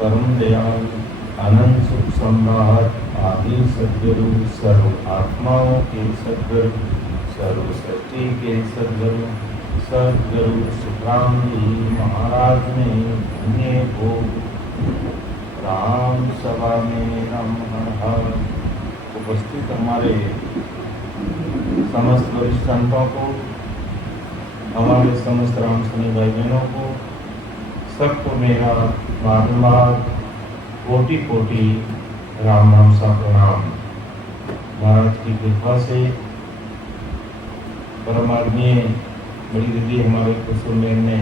परम दयाल अनंत सुख सम्राट आदि सद्गुरु सर्व आत्माओं के सद्गुरु सर्व सृष्टि के सद्गुरु सद्गुरु सुखराम जी महाराज ने धन्य हो राम सभा में नमः। उपस्थित हमारे समस्त वरिष्ठ संतों को, हमारे समस्त राम सुनी भाई बहनों को, सबको मेरा बारंबार कोटि कोटि राम नाम सा प्रणाम। महाराज की कृपा से परमात्मीय बड़ी दीदी हमारे कुसुमेर ने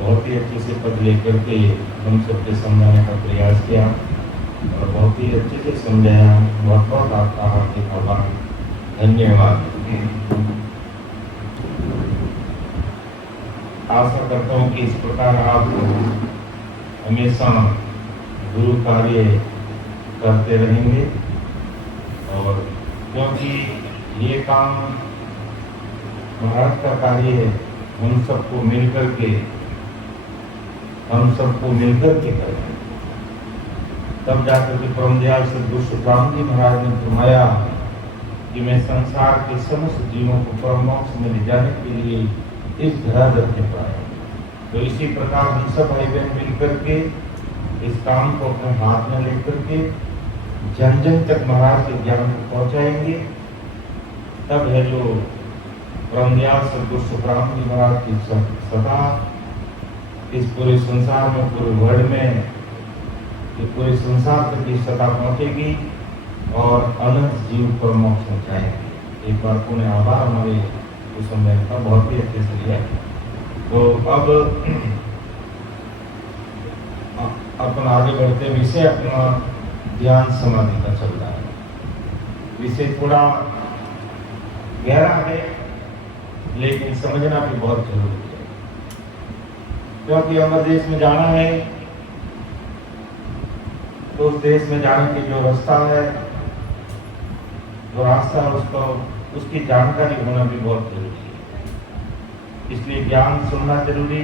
बहुत ही अच्छे से पद लेकर के हम सबके समझाने का प्रयास किया और बहुत ही अच्छे से समझाया। बहुत बहुत आपका हार्दिक आभार, धन्यवाद। आशा करता हूँ कि इस प्रकार आप हमेशा गुरु कार्य करते रहेंगे और क्योंकि ये काम महाराज का कार्य है, हम सबको मिलकर के करें, तब जाकर के परम दयाल सद्गुरु सुखराम जी महाराज ने फरमाया कि मैं संसार के समस्त जीवों को परम मोक्ष में ले जाने के लिए इस धराधर पे पाया। तो इसी प्रकार हम सब भाई बहन मिलकर के इस काम को अपने हाथ में लेकर के जन जन तक महाराज के ज्ञान को पहुंचाएंगे। तब है जो परम दयाल सद्गुरु सुखराम जी महाराज की सदा इस पूरे संसार में, पूरे वर्ल्ड में, ये पूरे संसार तक की सदा पहुंचेगी और अनंत जीव पर मोक्ष पहुंचाएंगे। एक बार पुण्य आभार हमारे उस समय का बहुत ही अच्छे से लिया। तो अब अपन आगे बढ़ते विषय अपना ध्यान समाधि का चल रहा है। विषय थोड़ा गहरा है लेकिन समझना भी बहुत जरूरी है, क्योंकि अमर देश में जाना है तो उस देश में जाने की जो रास्ता है, उसकी जानकारी होना भी बहुत जरूरी है। इसलिए ज्ञान सुनना जरूरी,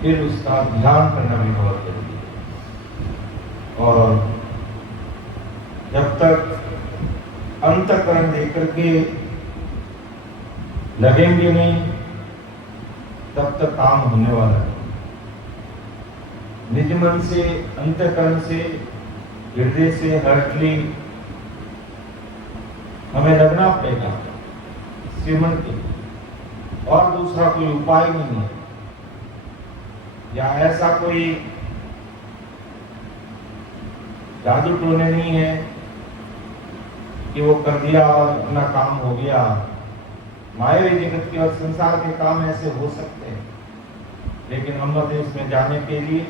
फिर उसका ध्यान करना भी बहुत जरूरी है। और जब तक अंतःकरण लेकर के लगेंगे नहीं तब तक काम होने वाला है। निज मन से, अंतःकरण से, हृदय से हर्टली हमें लगना पड़ेगा सिमरन के, और दूसरा कोई उपाय नहीं है। या ऐसा कोई जादू टोने नहीं है कि वो कर दिया और अपना काम हो गया। मायावी जगत के और संसार के काम ऐसे हो सकते हैं, लेकिन अमर देश में जाने के लिए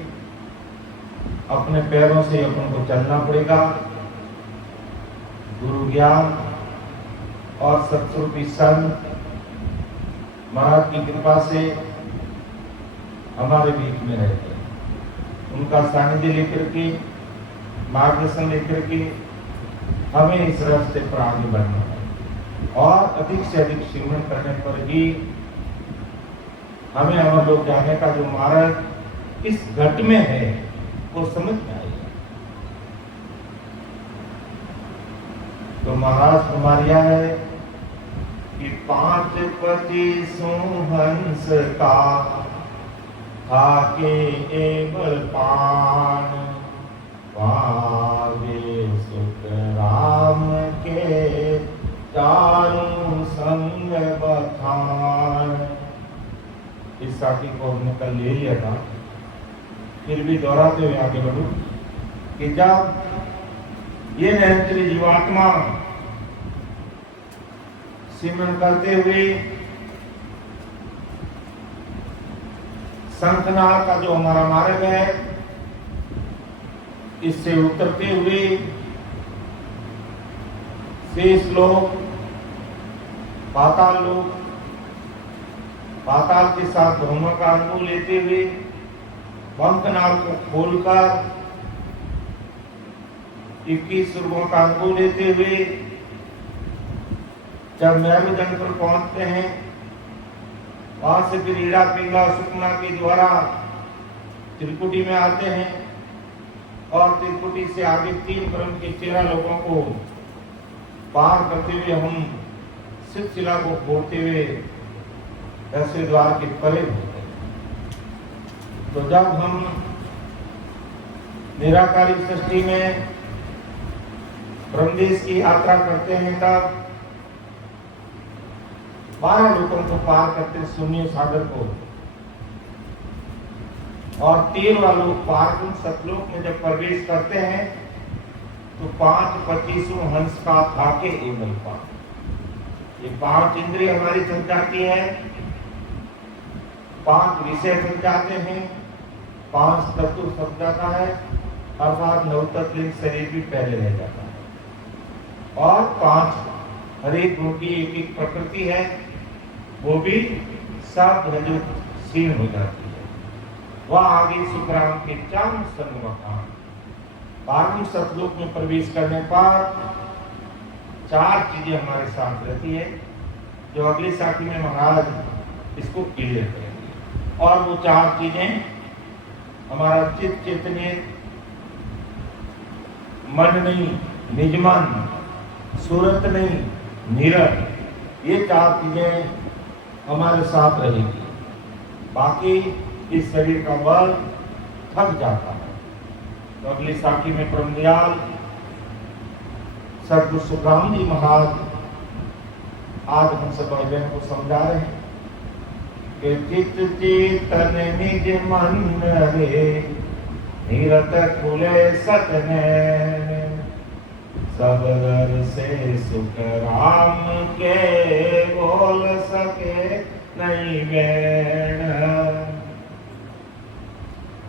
अपने पैरों से अपन को चलना पड़ेगा। गुरु ज्ञान और सत्स्वरूपी संत महाराज की कृपा से हमारे बीच में रहते हैं। उनका सानिध्य लेकर के, मार्गदर्शन लेकर के हमें इस रास्ते पर आगे बढ़ना है और अधिक से अधिक सिमरन करने पर ही हमें अमर लोक जाने का जो मार्ग इस घट में है वो समझ में आएगा। तो महाराज फरमाया है कि 5 पति सुहंस का खाके एवल पान, पावे सुख राम के चारों संग बखान। इस साथी को हमने कल ले लिया था, फिर भी दोहराते हुए आगे बढ़ूं कि जब ये निरंतरी जीवात्मा सिमरन करते हुए शंखनाद का जो हमारा मार्ग है इससे उतरते हुए शेष लोक, पाताल लोक, पाताल के साथ ब्रह्म का अनुभव लेते हुए पंखनाल को खोलकर 21 स्वर्गों का अनुभव लेते हुए जब मैरुदंड पर पहुंचते हैं, वहां से फिर ईड़ा पिंगला सुकमा के द्वारा त्रिकुटी में आते हैं। और त्रिकुटी से आगे 3 क्रम के 13 लोगों को पार करते हुए हम शिला को फोड़ते हुए 10वें द्वार के परे होते हैं। तो जब हम निराकारी सृष्टि में ब्रह्मदेश की यात्रा करते हैं तब 12 लोगों को पार करते शून्य सागर को, और 13वां लोग पार्वती सतलोक में जब प्रवेश करते हैं तो 5-25 हंस का थाके एवं पा। ये 5 इंद्रिय हमारी थक जाती है, 5 विषय थक जाते हैं, 5 तत्व थक जाता है, अर्थात 9 तत्व शरीर भी पहले रह जाता है, और 5 हर एक गुण की एक प्रकृति है, वो भी सब जो क्षीण हो जाती है। वह आगे सुखराम के 4 संगमकान 12वें सतलोक में प्रवेश करने पर 4 चीजें हमारे साथ रहती है, जो अगली साखी में महाराज इसको क्लियर करेंगे। और वो 4 चीजें हमारा चित्त चैतन्य, मन नहीं निजमन, सूरत नहीं नीरज, ये 4 चीजें हमारे साथ रहेगी। बाकी इस शरीर का बल थक जाता है। तो अगली साखी में ब्रह्मदयाल सदगुरु सुखराम जी महाराज आज हम सब बहन को समझा रहे हैं कि चित्त चेतन निज मन रे निरत खुले सतने, सब दर से सुख राम के बोल सके नहीं बैण।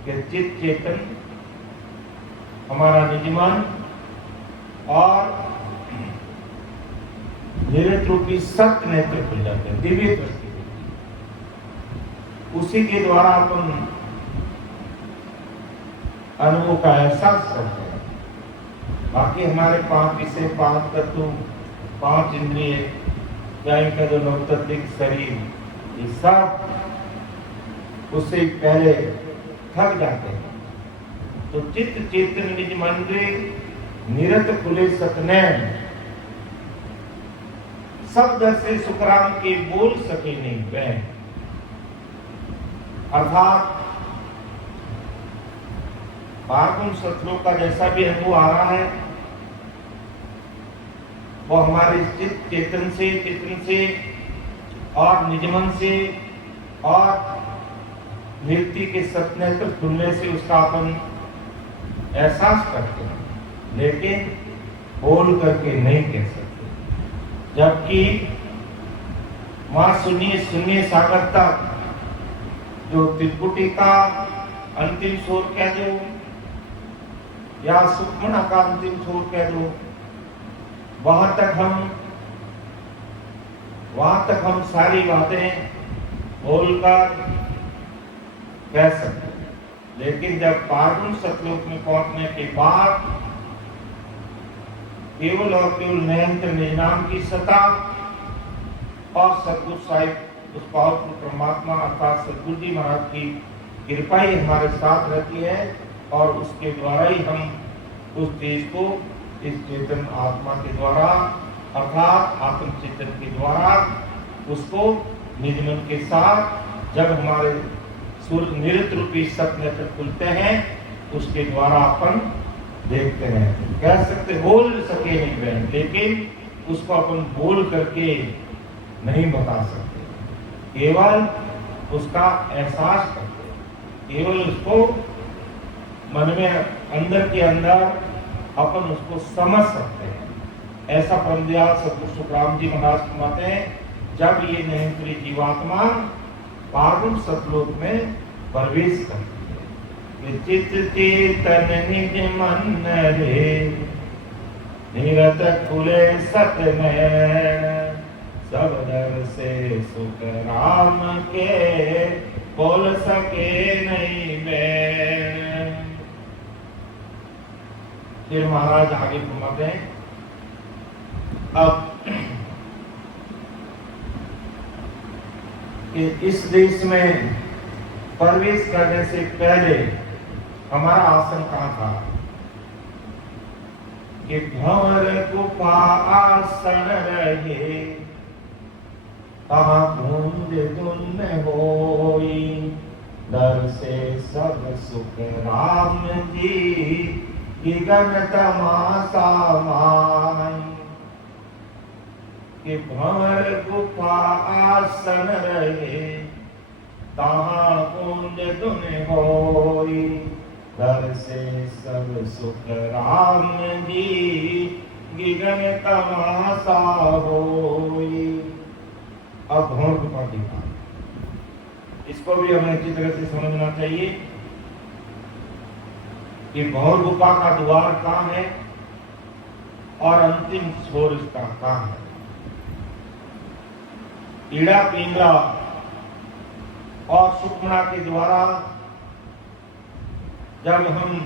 कि चित्त चेतन हमारा निजमन और निरत रूपी सत्य नेत्र खुल जाते हैं, दिव्य दृष्टि, उसी के द्वारा अपन अनुभव का एहसास करते हैं। बाकी हमारे 5 विषय, 5 तत्व, 5 इंद्रिय, या इनका जो 9 तत्विक शरीर, ये सब उससे पहले थक जाते हैं। तो चित्त चेतन निज मन रे निरत खुले सतने, शब्द से सुखराम के बोल सके नहीं वह। अर्थात 12वें सतलोक का जैसा भी अनुभव आ रहा है वो हमारे चित्त चेतन से और निजमन से और नित्य के सतनेत्र खुलने से उसका अपन एहसास करते हैं, लेकिन बोल करके नहीं कह सकते। जबकि वहां शून्य सागर तक जो त्रिपुटी का अंतिम छोर कह दो या सुखमना का अंतिम छोर कह दो, वहां तक हम सारी बातें बोलकर कह सकते हैं। लेकिन जब 12वें सतलोक में पहुंचने के बाद केवल और केवल निरंतर निजनाम की सत्ता और सतगुरु साहिब उस पावरफुल परमात्मा अर्थात सतगुरु जी महाराज की कृपा ही हमारे साथ रहती है, और उसके द्वारा ही हम उस देश को इस चेतन आत्मा के द्वारा अर्थात आत्म चेतन के द्वारा उसको निजमन के साथ जब हमारे सूर्य निरत रूपी सत्य खुलते हैं उसके द्वारा अपन देखते हैं। कह सकते बोल सके नहीं बहन, लेकिन उसको अपन बोल करके नहीं बता सकते, केवल उसका एहसास करते, केवल उसको मन में अंदर के अंदर अपन उसको समझ सकते हैं। ऐसा ब्रह्मदयाल सदगुरु सुखराम जी महाराज फरमाते हैं, जब ये निरंतरी जीवात्मा 12वें सतलोक में प्रवेश करती है, चित्त चेतन निज मन रे निरत खुले सत में, सब दर से सुख राम के बोल सके नहीं बैण। फिर महाराज आगे फरमाते हैं, अब कि इस देश में प्रवेश करने से पहले हमारा आसन कहाँ था, कि भंवर गुफा आसन रहे, तहाँ कुंज धुन होई, दर से सब सुख राम जी, गगन तमाशा माई। कि भंवर गुफा आसन रहे, तहाँ कुंज धुन होई, दर से सब सुख राम जी, गगन तमाशा होई। अब भंवर गुफा की बात, इसको भी हमें अच्छी तरह से समझना चाहिए कि भंवर गुफा का द्वार कहाँ है और अंतिम छोर इसका कहाँ है। ईड़ा पिंगला और सुखमणा के द्वारा जब हम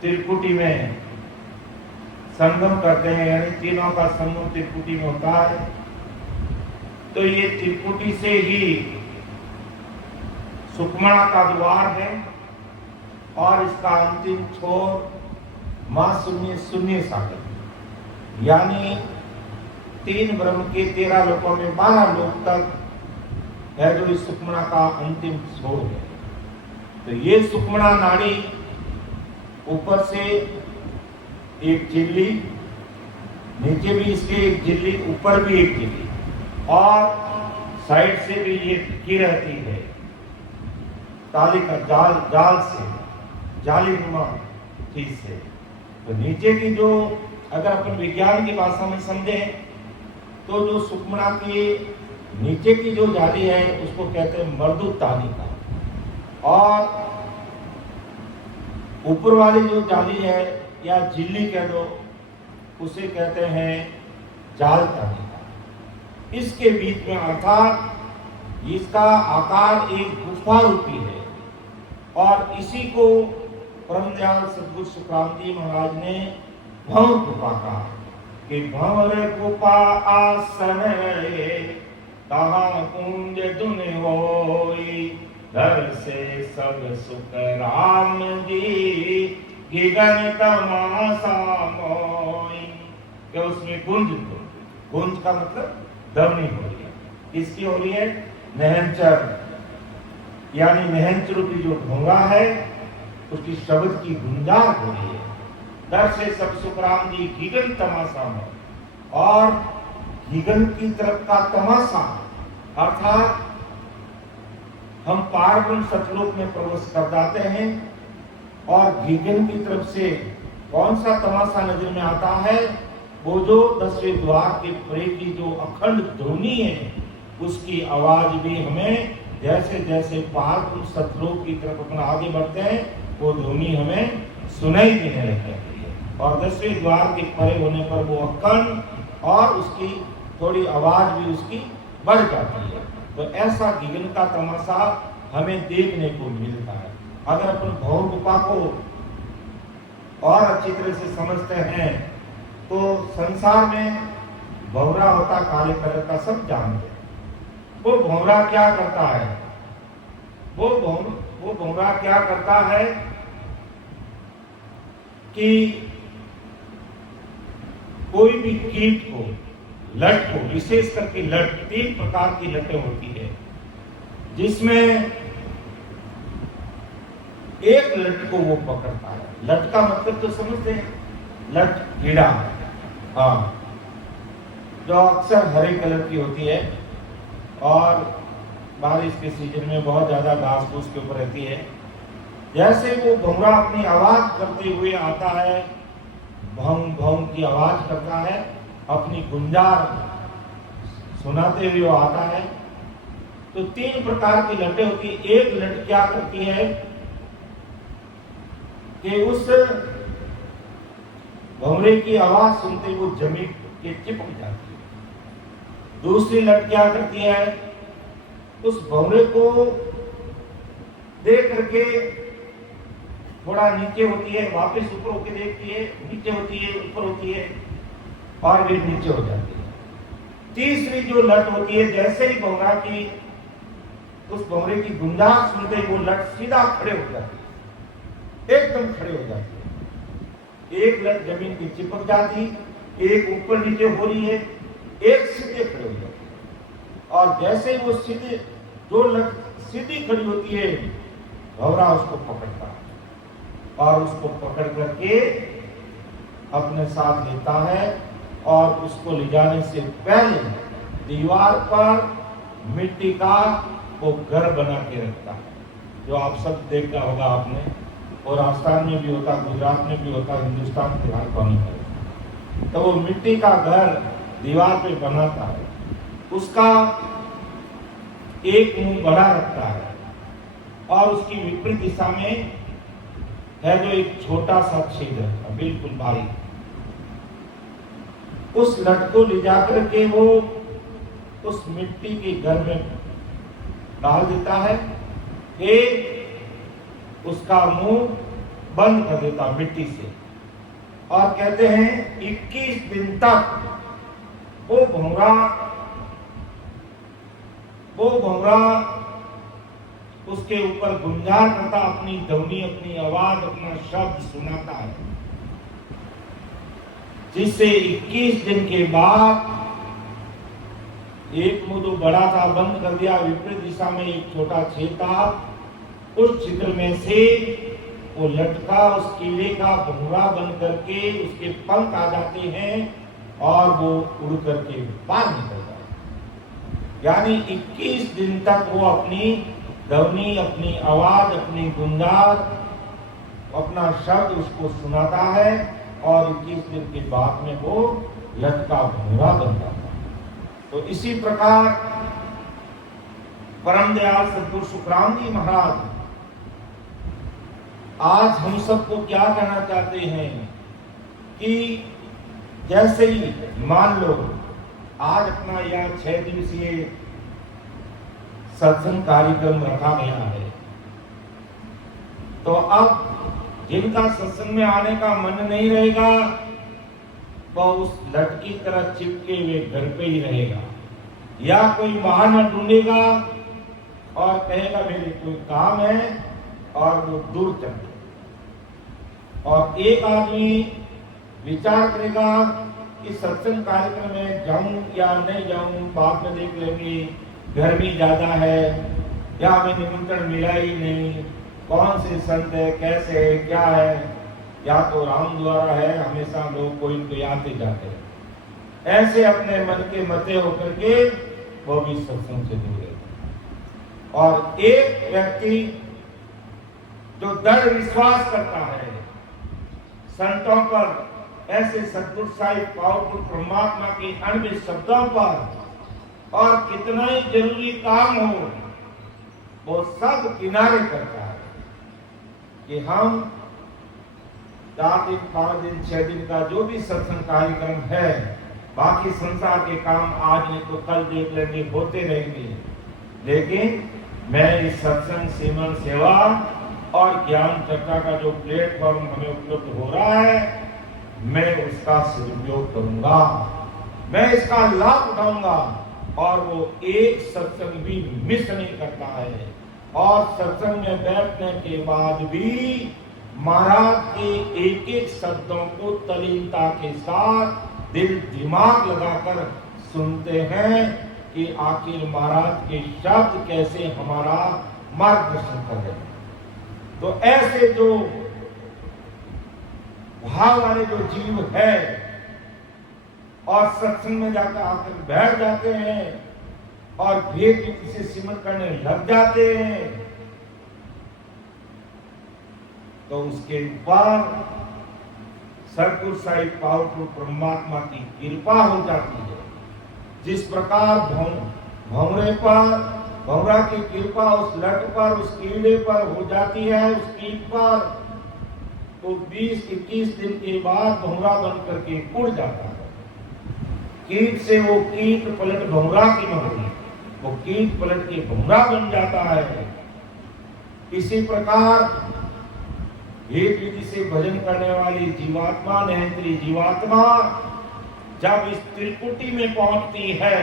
त्रिकुटी में संगम करते हैं, यानी तीनों का संगम त्रिकुटी में होता है, तो ये त्रिकुटी से ही सुखमणा का द्वार है और इसका अंतिम छोर मां शून्य शून्य सागर, यानी 3 ब्रह्म के 13 लोकों में 12 लोक तक है जो इस सुखमणा का अंतिम छोर है। तो ये सुखमणा नाड़ी ऊपर से एक झिल्ली, नीचे भी इसके एक झिल्ली, ऊपर भी एक झिल्ली और साइड से भी ये टिकी रहती है ताली का जाल से, जालीनुमा चीज से। तो नीचे की जो, अगर अपन विज्ञान की भाषा में समझे तो जो सुखमणा के नीचे की जो जाली है उसको कहते हैं मर्दूत तालिका, और ऊपर वाली जो जाली है या झिल्ली कह दो उसे कहते हैं जाल तालिका। इसके बीच में, अर्थात इसका आकार एक गुफा रूपी है, और इसी को परम दयाल सद्गुरु सुखराम जी महाराज ने भंवर गुफा कहा कि भंवर गुफा आसन रहे, तहाँ कुंज धुन होई, दर से सब सुख राम जी, गगन तमाशा मोई। क्या उसमें गुंज का मतलब ध्वनि हो रही है। इसकी हो रही है नहनचर, यानी नहनचर रूपी जो ढोंगा है उसकी शब्द की गुंजार हो रही है। दर से सब सुख राम जी, गगन तमाशा में, और गगन की तरफ का तमाशा, अर्थात हम पारब्रह्म सतलोक में प्रवेश कर जाते हैं और गगन की तरफ से कौन सा तमाशा नजर में आता है, वो जो 10वें द्वार के परे की जो अखंड ध्वनि है उसकी आवाज भी हमें जैसे जैसे पारब्रह्म सतलोक की तरफ अपना आगे बढ़ते हैं वो ध्वनि हमें सुनाई देने लग जाती है, और 10वें द्वार के परे होने पर वो अखंड और उसकी थोड़ी आवाज भी उसकी बढ़ जाती है। तो ऐसा गगन का तमाशा हमें देखने को मिलता है। अगर अपन भंवर गुफा को और अच्छी तरह से समझते हैं तो संसार में भंवरा होता काले कलर का, सब जानते हैं। वो भंवरा क्या करता है, वो भंवरा क्या करता है कि कोई भी कीट को, लट को, विशेष करके लट, 3 प्रकार की लटें होती है, जिसमें एक लट को वो पकड़ता है। लट का मतलब तो समझते हैं, लट कीड़ा, हाँ, जो अक्सर हरे कलर की होती है और बारिश के सीजन में बहुत ज्यादा घास फूस के ऊपर रहती है। जैसे वो भंवरा अपनी आवाज करते हुए आता है, भौं भौं की आवाज करता है, अपनी गुंजार सुनाते हुए वो आता है, तो 3 प्रकार की लटें होती है। एक लट क्या करती है कि उस भंवरे की आवाज सुनते वो जमीन के चिपक जाती है। दूसरी लट क्या करती है, उस भंवरे को देख करके थोड़ा नीचे होती है, वापस ऊपर होकर देखती है, नीचे होती है, ऊपर होती है, और फिर नीचे हो जाती है। तीसरी जो लट होती है, जैसे ही भंवरा की उस भंवरे की गुंजार सुनते ही वो लट सीधा खड़े हो जाती है, एकदम खड़े हो जाती है। एक लट जमीन की चिपक जाती, एक ऊपर नीचे हो रही है, एक सीधे खड़े हो जाती है। और जैसे ही वो सीधे दो लट सीधी खड़ी होती है, भंवरा उसको पकड़ता है और उसको पकड़ करके अपने साथ लेता है और उसको ले जाने से पहले दीवार पर मिट्टी का वो घर बना के रखता है, जो आप सब देखा होगा आपने, और राजस्थान में भी होता, गुजरात में भी होता, हिंदुस्तान के हर कोने में। तो वो मिट्टी का घर दीवार पे बनाता है, उसका एक मुंह बड़ा रखता है और उसकी विपरीत दिशा में है जो एक छोटा सा छेद है, बिल्कुल बारीक। उस लट को ले जाकर के वो उस मिट्टी के घर में डाल देता है, एक उसका मुंह बंद कर देता मिट्टी से, और कहते हैं 21 दिन तक वो भंवरा उसके ऊपर गुंजार करता, अपनी ध्वनि, अपनी आवाज, अपना शब्द सुनाता है, जिससे 21 दिन के बाद एक मुंह तो बड़ा था बंद कर दिया, विपरीत दिशा में एक छोटा छेद था, उस छिद्र में से वो लटका उस कीड़े का भंवरा बन करके उसके पंख आ जाते हैं और वो उड़ करके बाहर निकल जाता है। यानी 21 दिन तक वो अपनी ध्वनि, अपनी आवाज, अपनी गुंजार, अपना शब्द उसको सुनाता है और 21 दिन के बाद में वो लटका भंवरा बन जाता है। तो इसी प्रकार परम दयाल सद्गुरु सुखराम जी महाराज आज हम सबको क्या कहना चाहते हैं कि जैसे ही मान लो आज अपना यह 6 दिवसीय सत्संग कार्यक्रम रखा गया है, तो अब जिनका सत्संग में आने का मन नहीं रहेगा वह उस लट की तरह चिपके हुए घर पे ही रहेगा, या कोई बहाना ढूंढेगा और कहेगा मेरे कोई काम है और वो दूर चल जाए। और एक आदमी विचार करेगा कि सत्संग कार्यक्रम में जाऊं या नहीं जाऊं, बाद में देख लेंगे, गर्मी ज्यादा है या हमें निमंत्रण मिला ही नहीं, कौन से संत है, कैसे है, क्या है, या तो राम द्वारा है, हमेशा लोग कोई इनको आते जाते हैं, ऐसे अपने मन के मते होकर के वो भी सत्संग से दूर रहते। और एक व्यक्ति जो दृढ़ विश्वास करता है संतों पर, ऐसे सद्गुरु साहिब पावरफुल परमात्मा के अनभिन्न शब्दों पर, और कितना ही जरूरी काम हो वो सब किनारे करता है कि हम 4 दिन, 5 दिन, 6 दिन का जो भी सत्संग कार्यक्रम है, बाकी संसार के काम आज नहीं तो कल देख लेंगे, होते रहेंगे, लेकिन मैं इस सत्संग सिमरन सेवा और ज्ञान चर्चा का जो प्लेटफॉर्म हमें उपलब्ध हो रहा है, मैं उसका सदुपयोग करूंगा, मैं इसका लाभ उठाऊंगा, और वो एक सत्संग भी मिस नहीं करता है। और सत्संग में बैठने के बाद भी महाराज के एक एक शब्दों को तलीनता के साथ दिल दिमाग लगाकर सुनते हैं कि आखिर महाराज के शब्द कैसे हमारा मार्गदर्शन कर रहे हैं। तो ऐसे जो भाव वाले जो जीव है और सत्संग में जाकर आकर बैठ जाते हैं और भेद से सिमरन करने लग जाते हैं, तो उसके ऊपर सद्गुरु साहिब पावरफुल परमात्मा की कृपा हो जाती है। जिस प्रकार भंवरा की कृपा उस लट पर, उस कीड़े पर हो जाती है, उस कीट पर, तो 20-21 दिन के बाद भंवरा बन करके उड़ जाता है। कीट से वो कीट पलट भंवरा की न होगी, वो कीट पलट के भंवरा बन जाता है। इसी प्रकार भेद विधि से भजन करने वाली जीवात्मा, नेत्री जीवात्मा जब इस त्रिकुटी में पहुंचती है,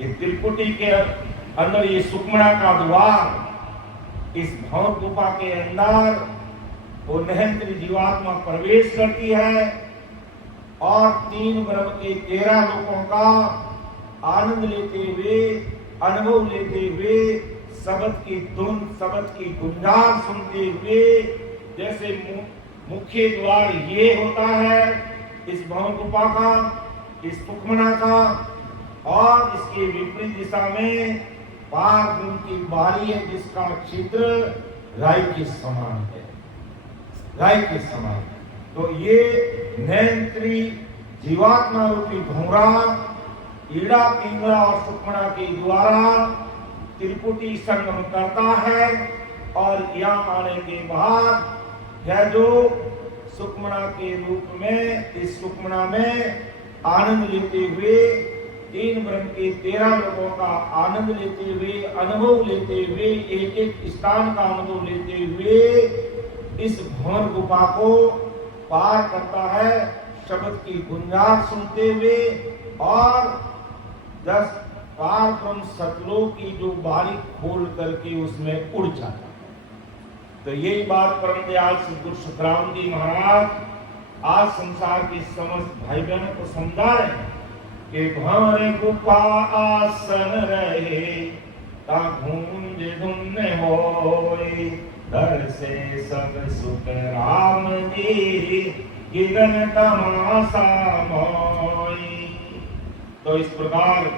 ये त्रिकुटी के अंदर ये सुखमणा का द्वार, इस भंवर गुफा के अंदर वो नहंत्री जीवात्मा प्रवेश करती है और 3 ब्रह्म के 13 लोकों का आनंद लेते हुए, अनुभव लेते हुए, शब्द की धुन, शब्द की गुंजार सुनते हुए, जैसे मुख्य द्वार ये होता है इस भवन गुफा का, इस सुखमना का, और इसके विपरीत दिशा में पार गुण की बारी है जिसका छिद्र राई के समान है, राई के समान। तो ये नैंत्री जीवात्मा रूपी भौरा ईड़ा, पिंगला और सुखमना के द्वारा त्रिपुटी संगम करता है, और यहाँ आने के बाद यह जो सुखमना के रूप में इस सुखमना में आनंद लेते हुए, 3 ब्रह्म के 13 लोगों का आनंद लेते हुए, अनुभव लेते हुए, एक एक स्थान का अनुभव लेते हुए इस भवन गुफा को पार करता है, शब्द की गुंजार सुनते हुए, और 10 पार ब्रह्म सतलोक की जो बारी खोल करके उसमें उड़ जाता है। तो यही बात परम दयाल सद्गुरु सुखराम जी महाराज आज संसार के समस्त भाई बहनों को समझा रहे हैं कि भंवर गुफा आसन रहे ता गूंज धुन होए, दर से सब सुख राम जी गिरन तमाशा मोई। तो इस प्रकार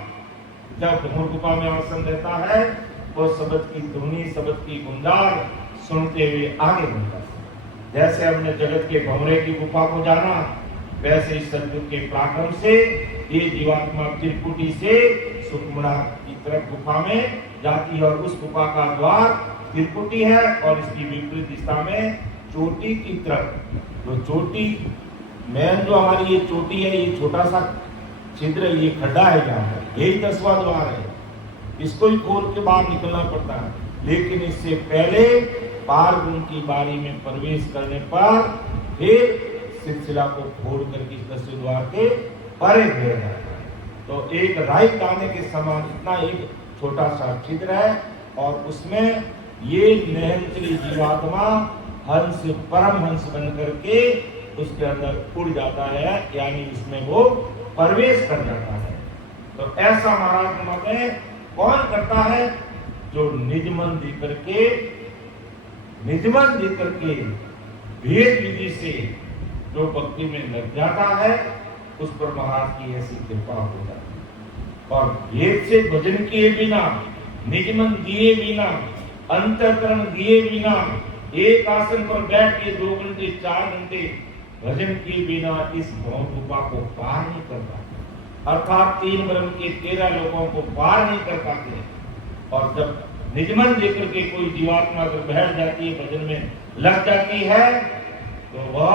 जब भंवर गुफा में आसन रहता है वो शब्द की धुनी, शब्द की गुंजार सुनते हुए आगे बढ़ता है। जैसे हमने जगत के भंवरे की गुफा को जाना, वैसे इस सतयुग के पराक्रम से ये जीवात्मा त्रिपुटी से सुखमना की तरफ गुफा में जाती है, और उस गुफा का द्वार त्रिपुटी है, और इसकी विपरीत दिशा में चोटी की तरफ, तो चोटी मेन जो हमारी ये चोटी है, ये छोटा सा छिद्र, ये खड्डा है यहाँ पर, यही 10वां द्वार है, इसको ही खोल के बाहर निकलना पड़ता है। लेकिन इससे पहले पार गुण की बारी में प्रवेश करने पर फिर सिलसिला को फोड़ करके 10वें द्वार के परे भेजा जाता है। तो एक राई दाने के समान इतना एक छोटा सा छिद्र है, और उसमें ये नहंत्री जीवात्मा हंस, परम हंस बन करके उसके अंदर उड़ जाता है, यानी इसमें वो प्रवेश कर जाता है। तो ऐसा महाराज में कौन करता है? जो निजमन दे करके, निजमन दे करके भेद विधि से जो भक्ति में लग जाता है, उस पर महाराज की ऐसी कृपा हो जाती है। और भेद से भजन किए बिना, निजमन दिए बिना, अंतःकरण दिए बिना, एक आसन पर बैठ के 2 घंटे 4 घंटे भजन किए बिना इस भव रूपा को पार नहीं कर पाते, अर्थात 3 ब्रह्म के 13 लोगों को पार नहीं कर पाते। और जब निजमन देकर के कोई जीवात्मा अगर बैठ जाती है, भजन में लग जाती है, तो वह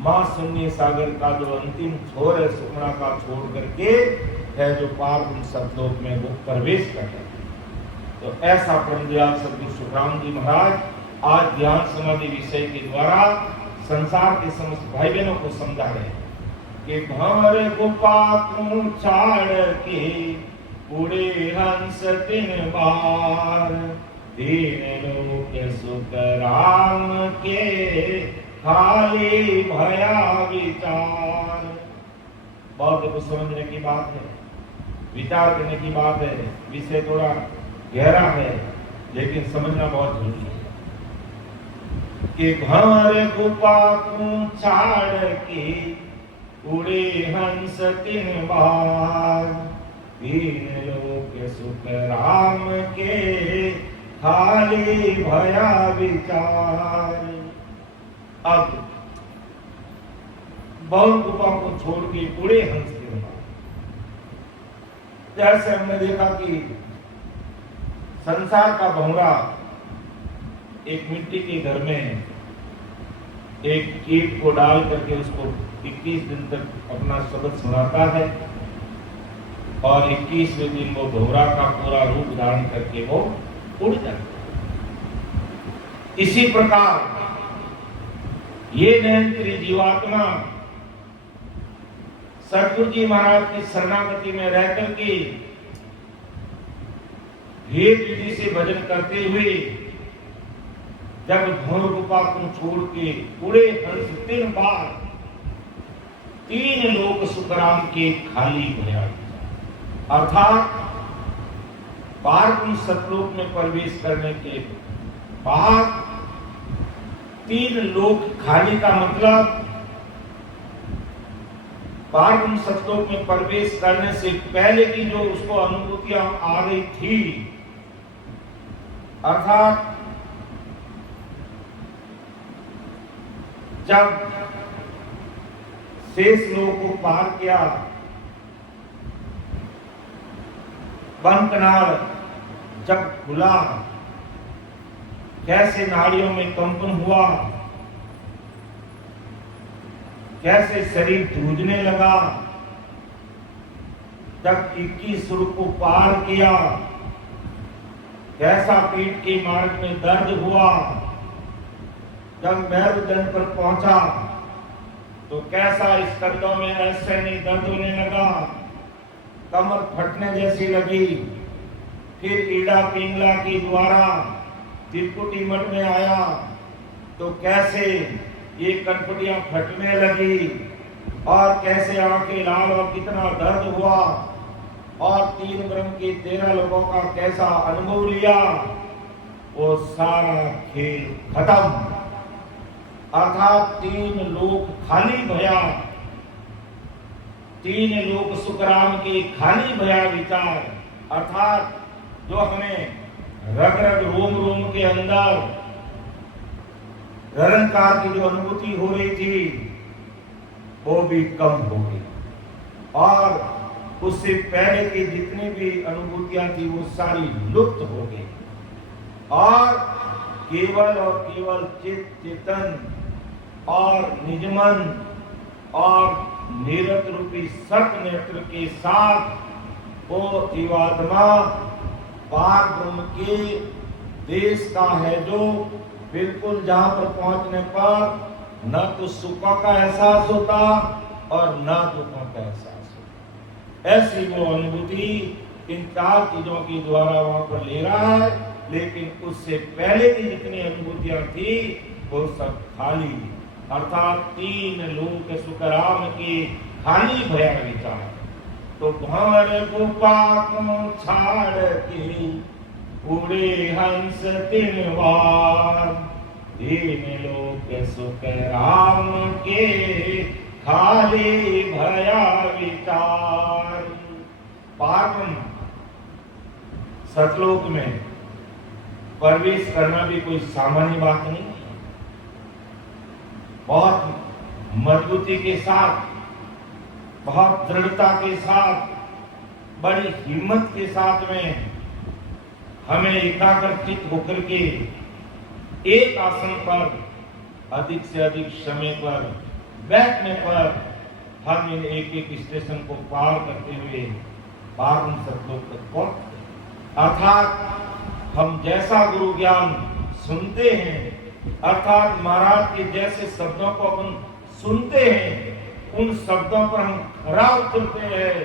मां शून्य सागर का जो अंतिम छोर है, सुखमना का छोड़ करके है जो पार गुण सतलोक में वो प्रवेश कर जाता है। तो ऐसा परम दयाल सद्गुरु सुखराम जी महाराज आज ध्यान समाधि विषय के द्वारा संसार के समस्त भाई बहनों को समझा रहे हैं कि भंवर गुफा को छाड़ के उड़े हंस 3 बार, 3 लोक सुख राम के खाली भया विचार। बहुत कुछ समझने की बात है, विचार करने की बात है, विषय थोड़ा गहरा है, लेकिन समझना बहुत जरूरी है कि भंवर गुफा को छाड़ के उड़े हंस 3 बार, 3 लोक सुख राम के खाली भया विचार। अब बहुत गुफा को छोड़ के उड़े हंस 3 बार। जैसे हमने देखा कि संसार का भंवरा एक मिट्टी के घर में एक कीट को डाल करके उसको 21 दिन तक अपना शब्द सुनाता है, और 21वें दिन वो भंवरा का पूरा रूप धारण करके वो उड़ जाता है। इसी प्रकार ये नयंत्री जीवात्मा सतगुरु जी महाराज की शरणागति में रह करके भेद विधि से भजन करते हुए जब धोर गुफा को छोड़ के उड़े हंस 3 बार, 3 लोक सुखराम के खाली भया। अर्थात पार सतलोक में प्रवेश करने के बाद 3 लोक खाली का मतलब पार सतलोक में प्रवेश करने से पहले की जो उसको अनुभूतियां आ रही थी, अर्थात जब शेष लोक को पार किया, वन कनाल जब खुला, कैसे नाड़ियों में कंपन हुआ, कैसे शरीर धूजने लगा। जब 21 रूप को पार किया, कैसा पीठ के मार्ग में दर्द हुआ। जब मेरुदंड पर पहुंचा तो कैसा इस कंधों में ऐसे नहीं दर्द होने लगा, कमर फटने जैसी लगी। फिर ईड़ा पिंगला के द्वारा त्रिकुटी मठ में आया तो कैसे ये कनपटियां फटने लगी और कैसे आंखें लाल और कितना दर्द हुआ और 3 ब्रह्म के 13 लोगों का कैसा अनुभव लिया। वो सारा खेल खत्म, अर्थात 3 लोक खाली भया, 3 लोक सुखराम के खाली भया विचार। अर्थात जो हमें रग रग रोम रोम के अंदर निरंकार की जो अनुभूति हो रही थी वो भी कम हो गई और उससे पहले की जितनी भी अनुभूतियां थी वो सारी लुप्त हो गई और केवल चित चेतन और निजमन और निरत रूपी सत नेत्र के साथ वो जीवात्मा पार ब्रह्म के देश का है, जो बिल्कुल जहां पर पहुंचने पर न तो सुखों का एहसास होता और न दुखों का एहसास होता। ऐसी वो अनुभूति इन 4 चीजों के द्वारा वहां पर ले रहा है, लेकिन उससे पहले की जितनी अनुभूतियां थी वो सब खाली, अर्थात 3 लोक सुखराम के खाली भया विचार। तो भंवर गुफा को छाड़ के उड़े हंस 3 बार, 3 लोक सुखराम के खाली भया विचार। पावन सतलोक में प्रवेश करना भी कोई सामान्य बात नहीं है। बहुत मजबूती के साथ, बहुत दृढ़ता के साथ, बड़ी हिम्मत के साथ में हमें एकाग्रचित होकर के एक आसन पर अधिक से अधिक समय पर बैठने पर हम इन एक स्टेशन को पार करते हुए पावन सतलोक तक पहुंचते। अर्थात हम जैसा गुरु ज्ञान सुनते हैं, अर्थात महाराज के जैसे शब्दों को अपन सुनते हैं, उन शब्दों पर हम खरा उतरते हैं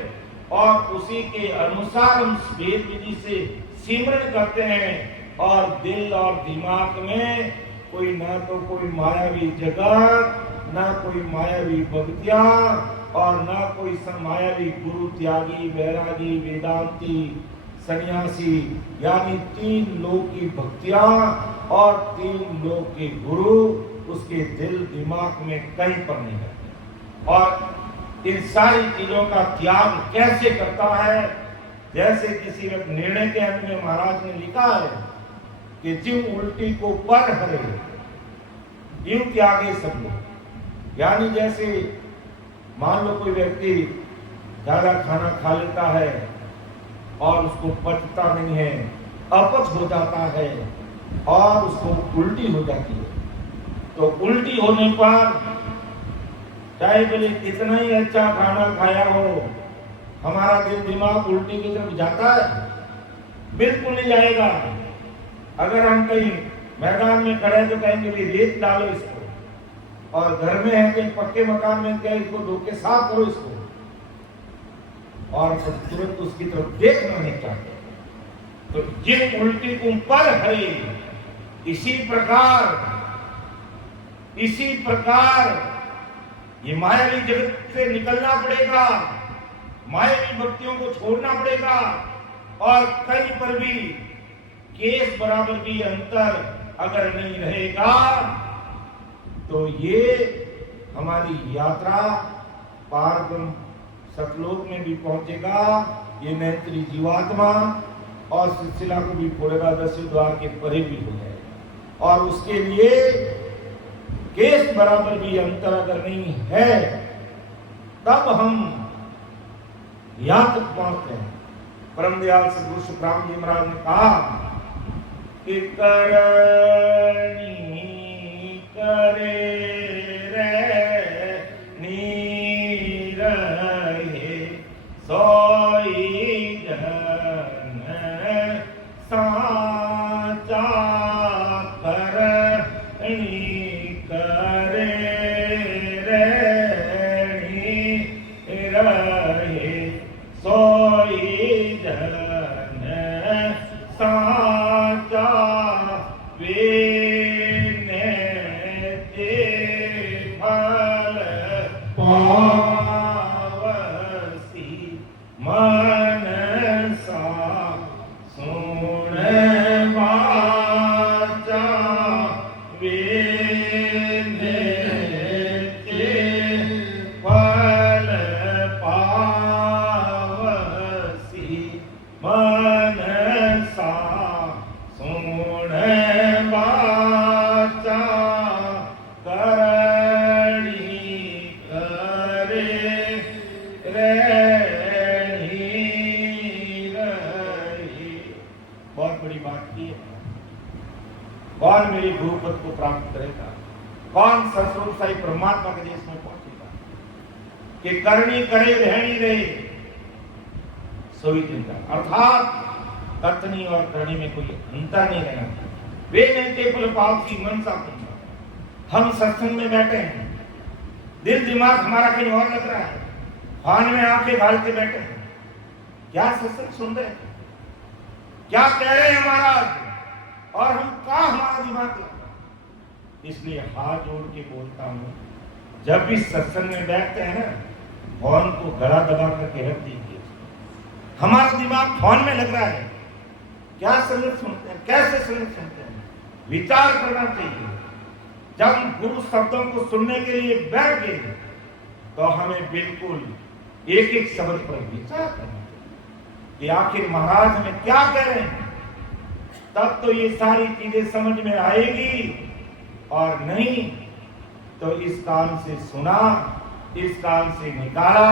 और उसी के अनुसार हम वेद विधि से सिमरन करते हैं और दिल और दिमाग में कोई ना तो कोई मायावी जगत, ना कोई मायावी भक्तियां और ना कोई मायावी गुरु त्यागी वैरागी वेदांती सन्यासी, यानी 3 लोक की भक्तियां और 3 लोक के गुरु उसके दिल दिमाग में कहीं पर नहीं है। और इन सारी चीजों का त्याग कैसे करता है? जैसे किसी निर्णय के अंत में महाराज ने लिखा है कि जीव उल्टी को पर हरे, जीव त्यागे सब लोग। यानी जैसे मान लो कोई व्यक्ति ज्यादा खाना खा लेता है और उसको पचता नहीं है, अपच हो जाता है और उसको उल्टी हो जाती है, तो उल्टी होने पर चाहे भले कितना ही अच्छा खाना खाया हो, हमारा दिल दिमाग उल्टी की तरफ जाता है? बिल्कुल नहीं जाएगा। अगर हम कहीं मैदान में खड़े तो कहेंगे भी रेत डालो इसको, और घर में है कहीं पक्के मकान में कहें इसको धो के साफ करो इसको, और तुरंत उसकी तरफ देखना नहीं चाहते। तो जिन उल्टी को पर हरे, इसी प्रकार ये मायावी जगत से निकलना पड़ेगा, मायावी भक्तियों को छोड़ना पड़ेगा और कहीं पर भी केस बराबर भी अंतर अगर नहीं रहेगा तो ये हमारी यात्रा पारब्रह्म सतलोक में भी पहुंचेगा, ये नैत्री जीवात्मा और सिलसिला को भी फोड़ेगा, 10 द्वार के परे भी हो जाएगा। और उसके लिए केस बराबर भी अंतर अगर नहीं है तब हम यहां तक पहुंचते हैं। परम दयाल सद्गुरु सुखराम जी महाराज ने कहा कि करनी करे सोई जन साचा करनी करे रही रहे सोई जन साचा वीने ते फल मनसा सुन वाचा विने फल पावसी मनसा सुन वाचा करणी करे रे। बहुत बड़ी बात की है। कौन मेरी गुरुपद को प्राप्त करेगा, कौन सस्वरूप साई परमात्मा के देश में पहुंचेगा कि करनी करे रहनी रहे सोई चिंता, अर्थात कथनी और करनी में कोई अंतर नहीं रहना। वे नहीं फल पावसी मनसा पुण्य। हम सत्संग में बैठे हैं, दिल दिमाग हमारा कहीं और लग रहा है, खान में आंखें डाल के बैठे हैं, क्या सत्संग सुन रहे हैं, क्या कह रहे हैं महाराज, और हम कहा हमारा दिमाग लगा। इसलिए हाथ जोड़ के बोलता हूं, जब भी सत्संग में बैठते हैं ना, फोन को गला दबा करके रख दीजिए। हमारा दिमाग फोन में लग रहा है, क्या संगत सुनते हैं, कैसे संगत सुनते हैं, विचार करना चाहिए। जब हम गुरु शब्दों को सुनने के लिए बैठ गए तो हमें बिल्कुल एक एक शब्द पर विचार करना कि आखिर महाराज हमें क्या कह रहे हैं, तब तो ये सारी चीजें समझ में आएगी। और नहीं तो इस कान से सुना, इस कान से निकाला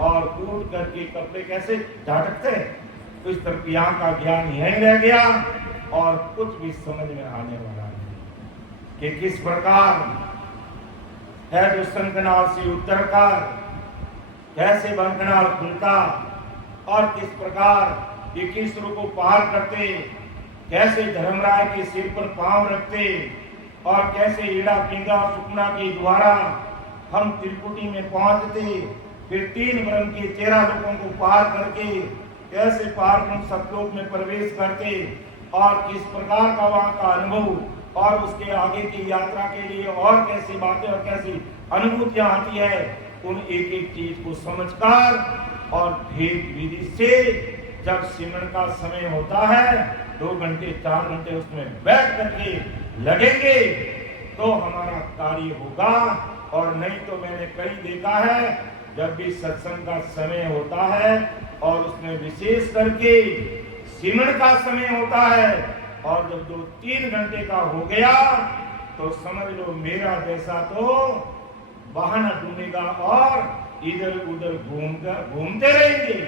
और कूट करके कपड़े कैसे झटकते हैं, तो इस तरह की आंख का ज्ञान यहीं रह गया और कुछ भी समझ में आने वाला नहीं कि किस प्रकार है जो संकनाल से उत्तर का कैसे बंकनाल खुलता और किस प्रकार ये किस्रों को पार करते, कैसे धर्मराय के सिर पर पांव रखते और कैसे ईड़ा पिंगा सुखना के द्वारा हम त्रिकुटी में पहुंचते, फिर 3 ब्रह्म के 13 लोगों को पार करके कैसे पार ब्रह्म सतलोक में प्रवेश करते और किस प्रकार का वहां का अनुभव और उसके आगे की यात्रा के लिए और कैसी बातें और कैसी अनुभूतियां आती है, उन एक एक चीज को समझकर और भेद विधि से जब सिमरन का समय होता है 2 घंटे 4 घंटे उसमें बैठ करके लगेंगे तो हमारा कार्य होगा। और नहीं तो मैंने कई देखा है, जब भी सत्संग का समय होता है और उसमें विशेष करके सिमरन का समय होता है और जब 2-3 घंटे का हो गया तो समझ लो मेरा जैसा तो बहाना ढूंढेगा और इधर उधर घूमते रहेंगे,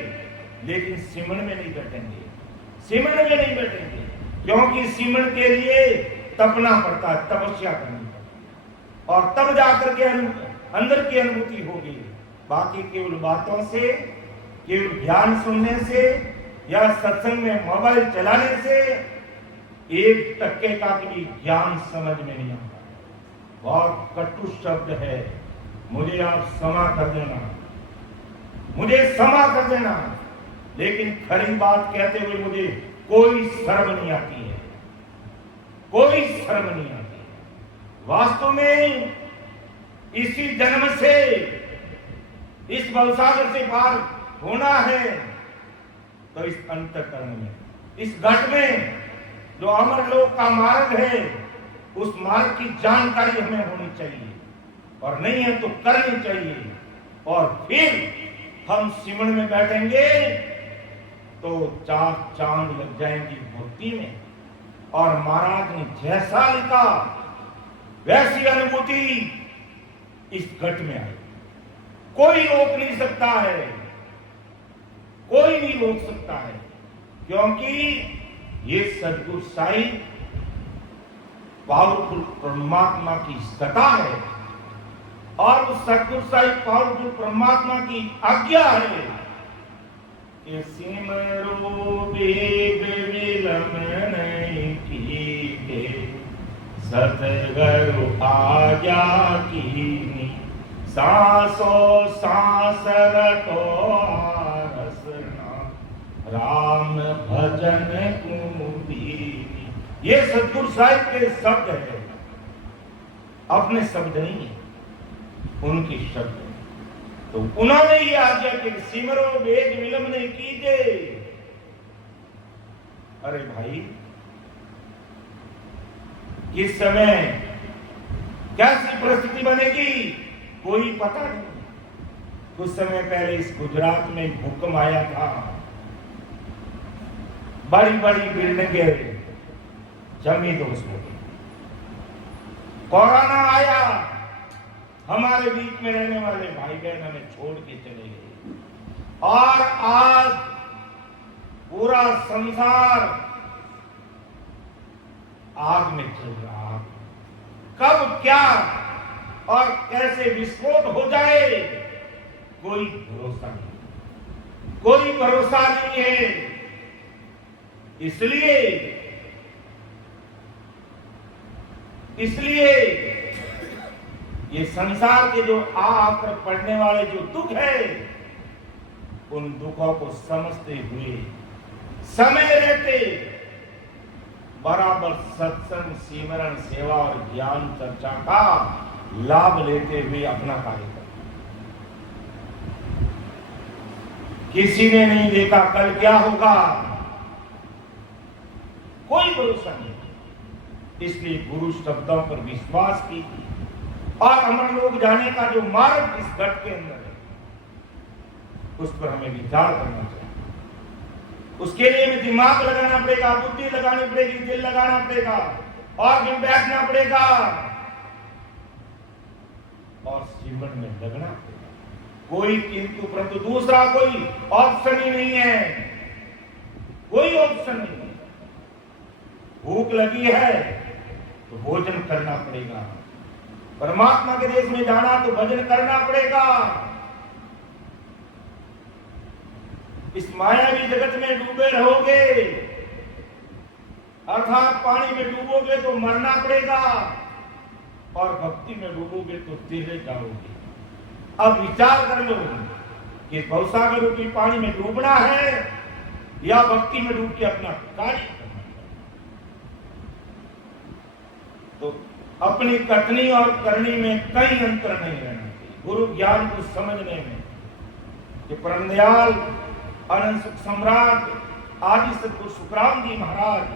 लेकिन सिमरन में नहीं बैठेंगे, सिमरन में नहीं बैठेंगे, क्योंकि सिमरन के लिए तपना पड़ता है, तपस्या करनी पड़ती है और तब जाकर के अंदर की अनुभूति होगी। बाकी केवल बातों से, केवल ज्ञान सुनने से या सत्संग में मोबाइल चलाने से 1% का भी ज्ञान समझ में नहीं आता। बहुत कटु शब्द है, मुझे आप क्षमा कर देना, मुझे क्षमा कर देना, लेकिन खरी बात कहते हुए मुझे कोई शर्म नहीं आती है, कोई शर्म नहीं आती। वास्तव में इसी जन्म से इस भवसागर से पार होना है, तो इस अंतःकरण में, इस घट में जो अमरलोक का मार्ग है, उस मार्ग की जानकारी हमें होनी चाहिए, और नहीं है तो करनी चाहिए। और फिर हम सिमरन में बैठेंगे तो चार चांद लग जाएंगी भक्ति में। और महाराज ने जैसा लिखा वैसी अनुभूति इस घट में आई। कोई रोक नहीं सकता है, कोई नहीं रोक सकता है, क्योंकि ये सद्गुरु साईं पावरफुल परमात्मा की सत्ता है, और उस सद्गुरु साईं पावरफुल परमात्मा की आज्ञा है कि सिमरो वेग विलंब नहीं कीजिए, सतगुरु आज्ञा कीनी, सांसों सांस रटो रसना, राम भजन कुमुदीनी। ये सद्गुरु साहिब के शब्द है, अपने शब्द नहीं है, उनके शब्द है। तो उन्होंने ये आज्ञा की सिमरो वेग विलंब नहीं कीजिए। अरे भाई, किस समय कैसी परिस्थिति बनेगी कोई पता नहीं। कुछ समय पहले इस गुजरात में भूकंप आया था, बड़ी बड़ी बिल्डिंगें जमी दोष हो गई। कोरोना आया, हमारे बीच में रहने वाले भाई बहन हमें छोड़ के चले गए, और आज पूरा संसार आग में चल रहा। कब क्या और कैसे विस्फोट हो जाए कोई भरोसा नहीं, कोई भरोसा नहीं है। इसलिए ये संसार के जो आकर पड़ने वाले जो दुख है, उन दुखों को समझते हुए समय रहते बराबर सत्संग, सिमरन, सेवा और ज्ञान चर्चा का लाभ लेते हुए अपना कार्य करें। किसी ने नहीं देखा कल क्या होगा, कोई भरोसा नहीं। इसलिए गुरु शब्दों पर विश्वास कीजिए, और अमर लोग जाने का जो मार्ग इस घट के अंदर है, उस पर हमें विचार करना चाहिए। उसके लिए हमें दिमाग लगाना पड़ेगा, बुद्धि लगानी पड़ेगी, दिल लगाना पड़ेगा, और दिन बैठना पड़ेगा, और सिमरन में लगना पड़ेगा। कोई किंतु परंतु दूसरा कोई ऑप्शन ही नहीं है, कोई ऑप्शन नहीं है। भूख लगी है तो भोजन करना पड़ेगा, परमात्मा के देश में जाना तो भजन करना पड़ेगा। इस मायावी जगत में डूबे रहोगे, अर्थात पानी में डूबोगे तो मरना पड़ेगा, और भक्ति में डूबोगे तो तेरे जाओगे। अब विचार कर लो कि भवसागर रूपी पानी में डूबना है या भक्ति में डूब के अपना कार्य करना है। तो अपनी कथनी और करनी में कई अंतर नहीं रहना चाहिए। गुरु ज्ञान को समझने में कि परमदयाल अनंत सुख सम्राट आदि सद्गुरु सुखराम जी महाराज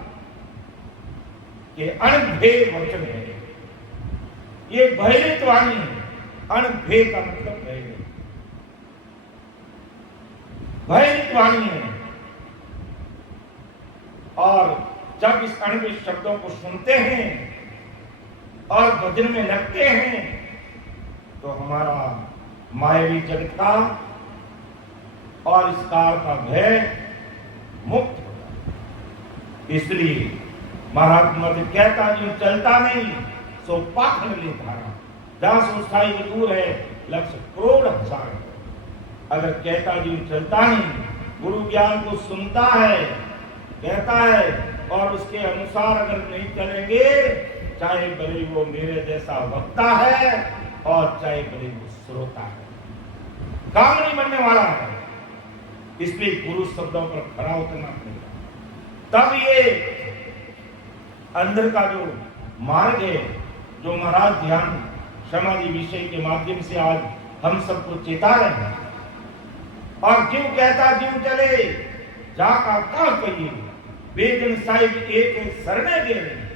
के अनभेय वचन है। ये भयभीत वाणी है। अनभेय का मतलब भयभीत, भयभीत वाणी है। और जब इस अनभेय शब्दों को सुनते हैं और भजन में लगते हैं, तो हमारा मायावी जगत का और इस काल का भय मुक्त होता है। इसलिए महाराज मत कहता जो चलता नहीं सो पाखंड ले धारा, जहां से स्थायी दूर है लक्ष्य करोड़ हजार। अगर कहता जो चलता नहीं, गुरु ज्ञान को सुनता है, कहता है, और उसके अनुसार अगर नहीं चलेंगे, चाहे भले वो मेरे जैसा वक्ता है और चाहे भले वो श्रोता है, काम नहीं बनने वाला है। इसलिए गुरु शब्दों पर खरा उतरना पड़ेगा, तब ये अंदर का जो मार्ग है, जो महाराज ध्यान समाधि विषय के माध्यम से आज हम सबको चेता रहे हैं। और क्यों कहता जीव चले जाका का कहिए, बेगन साहिब एक शरणे दे रहे।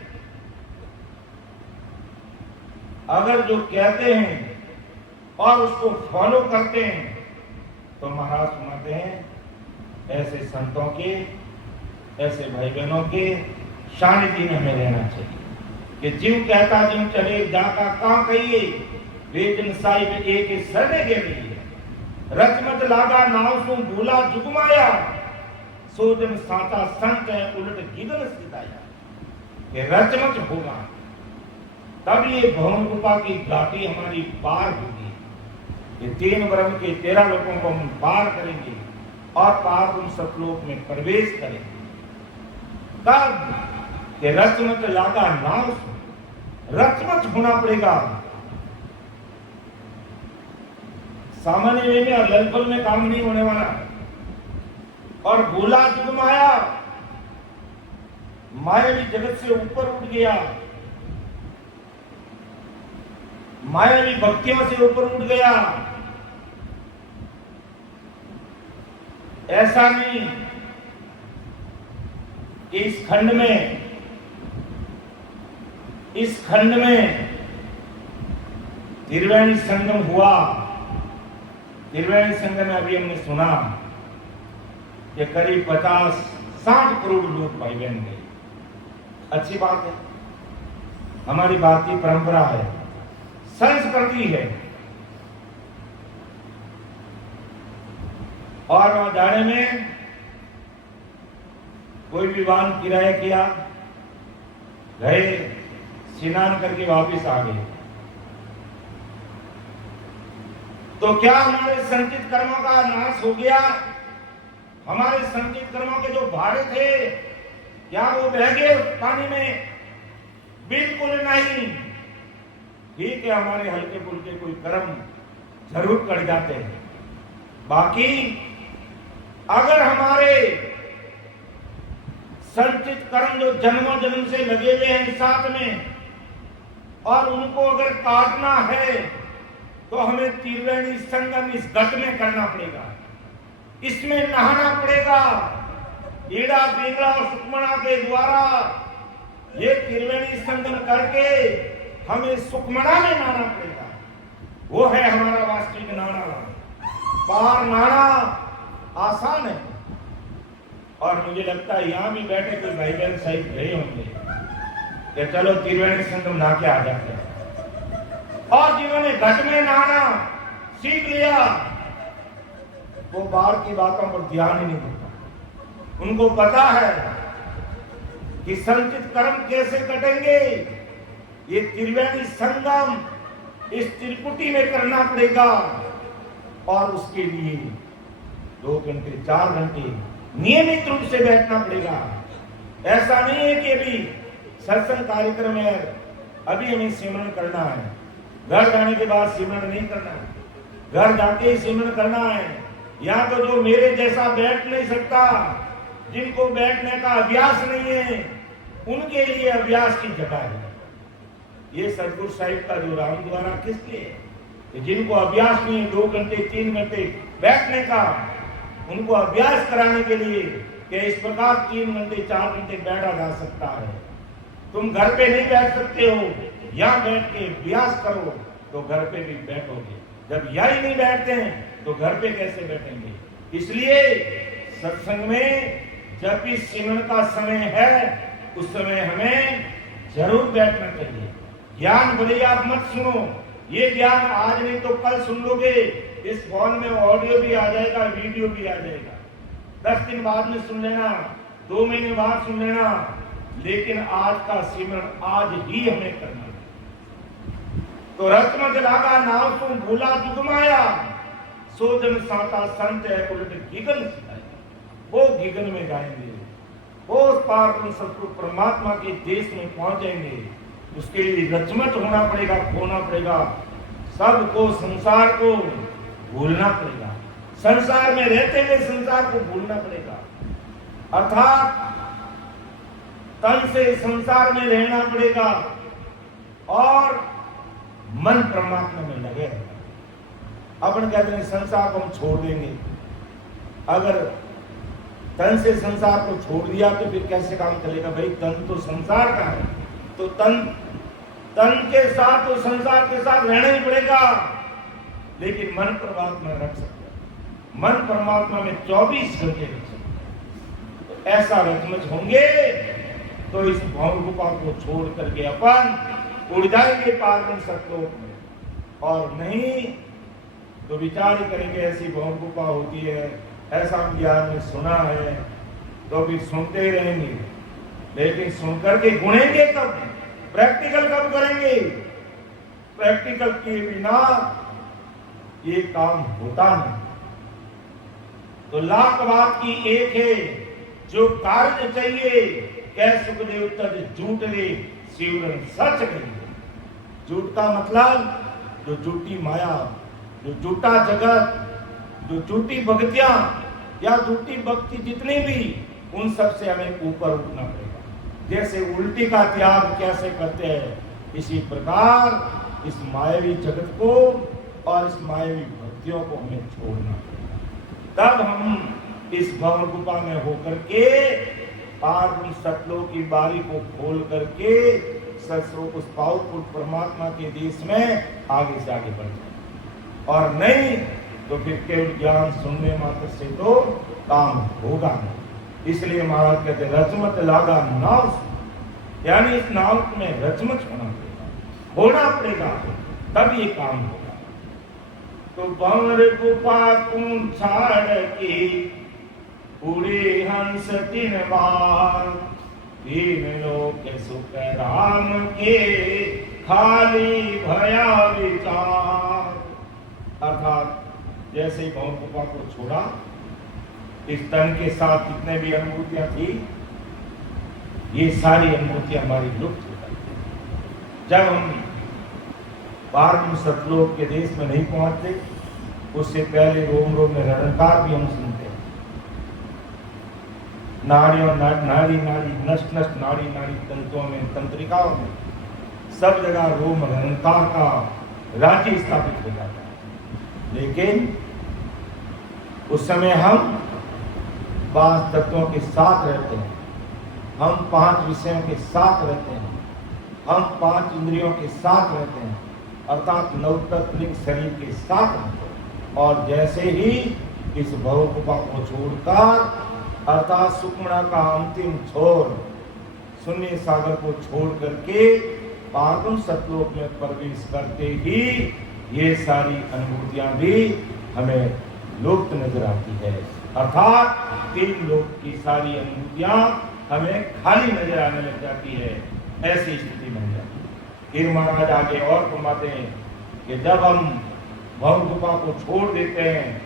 अगर जो कहते हैं और उसको फॉलो करते हैं तो महाराज सुनाते हैं ऐसे संतों के, ऐसे भाई बहनों के सानिध्य में हमें रहना चाहिए कि जीव कहता जीव चले जाका का कहिए, बेजन साहिब एक शरणे के लिए। रचमत लागा नाव सु भूला जुगमाया, सोजन साता संत है उलट गिगन सिताया। ये रचमच होगा तब ये भवन रूपा की घाटी हमारी पार होगी। ये 3 ब्रह्म के 13 लोगों को हम पार करेंगे और पार उन सतलोक में प्रवेश करेंगे। तब ये रचमत लागा नाव सु, रचमच होना पड़ेगा। सामान्य वे में और ललफल में काम नहीं होने वाला। और भूला जुग माया, मायावी जगत से ऊपर उठ गया, मायावी भक्तियों से ऊपर उठ गया। ऐसा नहीं कि इस खंड में त्रिवेणी संगम हुआ। त्रिवेणी संगम में अभी हमने सुना कि करीब 50-60 करोड़ लोग भाई बहन गए। अच्छी बात है, हमारी भारतीय परंपरा है, संस्कृति है। और वहां जाने में कोई भी वाहन किराया किया, गए, स्नान करके वापस आ गए। तो क्या हमारे संचित कर्मों का नाश हो गया? हमारे संचित कर्मों के जो भारे थे क्या वो बह गए पानी में? बिल्कुल नहीं। ठीक है, हमारे हल्के फुल्के कोई कर्म जरूर कर जाते हैं। बाकी अगर हमारे संचित कर्म जो जन्मों जन्म से लगे हुए हैं साथ में, और उनको अगर काटना है तो हमें त्रिवेणी संगम इस घट में करना पड़ेगा, इसमें नहाना पड़ेगा। ईड़ा पिंगला और सुखमणा के द्वारा ये त्रिवेणी संगम करके हमें सुखमणा में नहाना पड़ेगा। वो है हमारा वास्तविक नहाना। पार नहाना आसान है। और मुझे लगता है यहां भी बैठे कोई भाई बहन सहित गए होंगे कि चलो त्रिवेणी संगम नहा के आ जाते हैं। और जिन्होंने घट में नहाना सीख लिया वो बाहर की बातों पर ध्यान ही नहीं देता। उनको पता है कि संचित कर्म कैसे कटेंगे। ये त्रिवेणी संगम इस त्रिकुटी में करना पड़ेगा और उसके लिए 2 घंटे 4 घंटे नियमित रूप से बैठना पड़ेगा। ऐसा नहीं है कि अभी सत्संग कार्यक्रम है, अभी हमें सिमरन करना है, घर जाने के बाद सिमरन नहीं करना है, घर जाके ही सिमरन करना है। या तो जो मेरे जैसा बैठ नहीं सकता, जिनको बैठने का अभ्यास नहीं है, उनके लिए अभ्यास की जगह है। ये सतगुरु साहिब का जो राम द्वारा किस लिए, जिनको अभ्यास नहीं है 2 घंटे 3 घंटे बैठने का, उनको अभ्यास कराने के लिए कि इस प्रकार 3 घंटे 4 घंटे बैठा जा सकता है। तुम घर पे नहीं बैठ सकते हो, यहाँ बैठ के अभ्यास करो तो घर पे भी बैठोगे। जब यही नहीं बैठते हैं तो घर पे कैसे बैठेंगे? इसलिए सत्संग में जब भी सिमरन का समय है उस समय हमें जरूर बैठना चाहिए। ज्ञान भले आप मत सुनो, ये ज्ञान आज नहीं तो कल सुन लोगे। इस फोन में ऑडियो भी आ जाएगा, वीडियो भी आ जाएगा। 10 दिन बाद में सुन लेना, 2 महीने बाद सुन लेना, लेकिन आज का सिमरन आज ही हमें करना है। तो रत्न जलागा नाव तुम भूला जुगमाया, सोजन साता संत है उलट गिगन सिखाया। वो गिगन में जाएंगे, वो पार सतगुरु परमात्मा के देश में पहुंचेंगे। उसके लिए रचमत होना पड़ेगा, खोना पड़ेगा, सबको संसार को भूलना पड़ेगा। संसार में रहते हुए संसार को भूलना पड़ेगा। अर्थात तन से संसार में रहना पड़ेगा और मन परमात्मा में लगे रहना। अपन कहते हैं संसार को हम छोड़ देंगे, अगर तन से संसार को छोड़ दिया तो फिर कैसे काम चलेगा भाई? तन तो संसार का है, तो तन के साथ तो संसार के साथ रहना ही पड़ेगा, लेकिन मन परमात्मा में रख सकते हैं। मन परमात्मा में 24 घंटे रख सकते हैं। तो ऐसा रचमच होंगे तो इस भौम गुफा को छोड़ करके अपन उड़ जाएंगे पार्वण सतलोक में, और नहीं तो विचार ही करेंगे ऐसी भौम गुफा होती है, ऐसा हम ज्ञान में सुना है, तो फिर सुनते ही रहेंगे, लेकिन सुनकर के गुणेंगे कब? प्रैक्टिकल कब करेंगे? प्रैक्टिकल के बिना ये काम होता नहीं। तो लाख बात की एक है, जो कार्य चाहिए कह सुखदेव तज झूठ रे शिवरन सच कहिए। झूठ का मतलब जो झूठी माया, जो झूठा जगत, जो झूठी भक्तियां या झूठी भक्ति जितनी भी, उन सब से हमें ऊपर उठना पड़ेगा। जैसे उल्टी का त्याग कैसे करते हैं, इसी प्रकार इस मायावी जगत को और इस मायावी भक्तियों को हमें छोड़ना पड़ेगा। तब हम इस भवन गुफा में होकर के पार्वण सतलोक की बारी को खोल करके सत्स्वरूप उस पावरफुल परमात्मा के देश में आगे से आगे बढ़ जाए, और नहीं तो फिर केवल ज्ञान सुनने मात्र से तो काम होगा नहीं। इसलिए महाराज कहते रचमत लागा नाव, यानी इस नाव में रचमच होना पड़ेगा, तब ये काम होगा। तो भंवर गुफा कून छाड़ के उड़े हंस 3 बार, 3 लोक सुख राम के खाली भया विचार। अर्थात जैसे ही भवन गुफा को छोड़ा, इस तन के साथ जितने भी अनुभूतियां थी, ये सारी अनुभूतियां हमारी लुप्त हो गई। जब हम पार्वण सतलोक के देश में नहीं पहुंचते, उससे पहले रोम रोम में रणकार भी हम सुनते हैं। नाड़ियों नाड़ी नाड़ी नष्ट नष्ट नाड़ी नाड़ी तंत्रों में, तंत्रिकाओं में, सब जगह रोम रणकार का राज्य स्थापित हो जाता है। लेकिन उस समय हम 5 तत्वों के साथ रहते हैं, हम 5 विषयों के साथ रहते हैं, हम 5 इंद्रियों के साथ रहते हैं, अर्थात नवतत्विक शरीर के साथ रहते हैं। और जैसे ही इस भव गुफा को छोड़कर, अर्थात सुखमणा का अंतिम छोर शून्य सागर को छोड़ करके पार्वण सतलोक में प्रवेश करते ही ये सारी अनुभूतियां भी हमें लुप्त नजर आती है। अर्थात 3 लोक की सारी अनुभूतियां हमें खाली नजर आने लग जाती है, ऐसी स्थिति बन जाती है। फिर महाराज आगे और फरमाते हैं कि जब हम भव गुफा को छोड़ देते हैं,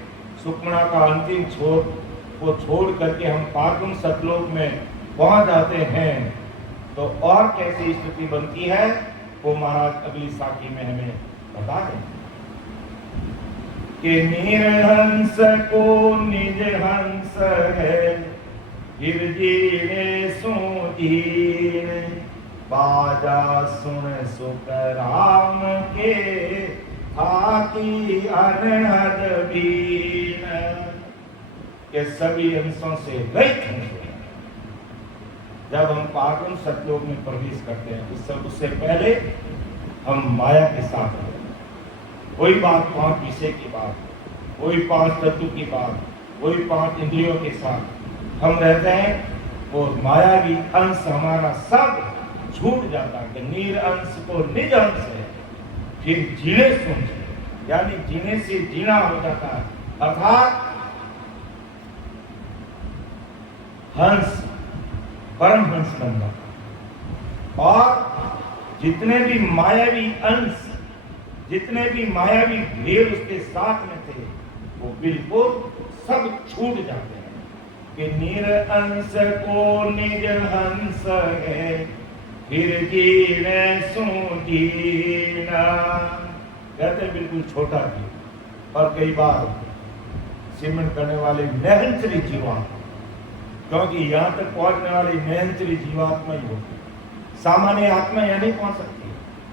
सुखमणा का अंतिम छोर को छोड़ करके हम पार्वण सतलोक में पहुंच जाते हैं, तो और कैसी स्थिति बनती है वो महाराज अगली साखी में हमें बता दें कि निरहंस को निज हंस है, गिरजीने सुधीन, बाजा सुन सुख राम के, आकी अनहद बीन। के सभी अंशों से रहित हंस है। जब हम पार्वण सतलोक में प्रवेश करते हैं, उससे पहले हम माया के साथ रहते हैं। वही बात 5 विषय की बात, वही 5 तत्व की बात, वही 5 इंद्रियों के साथ हम रहते हैं। वो मायावी अंश हमारा सब छूट जाता है। नीर अंश को निज अंश है, फिर जीने सुन, यानी जीने से जीना हो जाता है। अर्थात हंस परम हंस बन जाता, और जितने भी मायावी अंश, जितने भी मायावी भेद उसके साथ में थे, वो बिल्कुल सब छूट जाते हैं। कि निर अंश को निज हंस है, फिर जीने सुधीना। कहते बिल्कुल छोटा जीव, और कई बार सिमरन करने वाले नहंसरी जीवा, क्योंकि यहाँ तक पहुंचने वाली निरंतरी जीवात्मा ही होगी। सामान्य आत्मा यहाँ नहीं पहुंच सकती।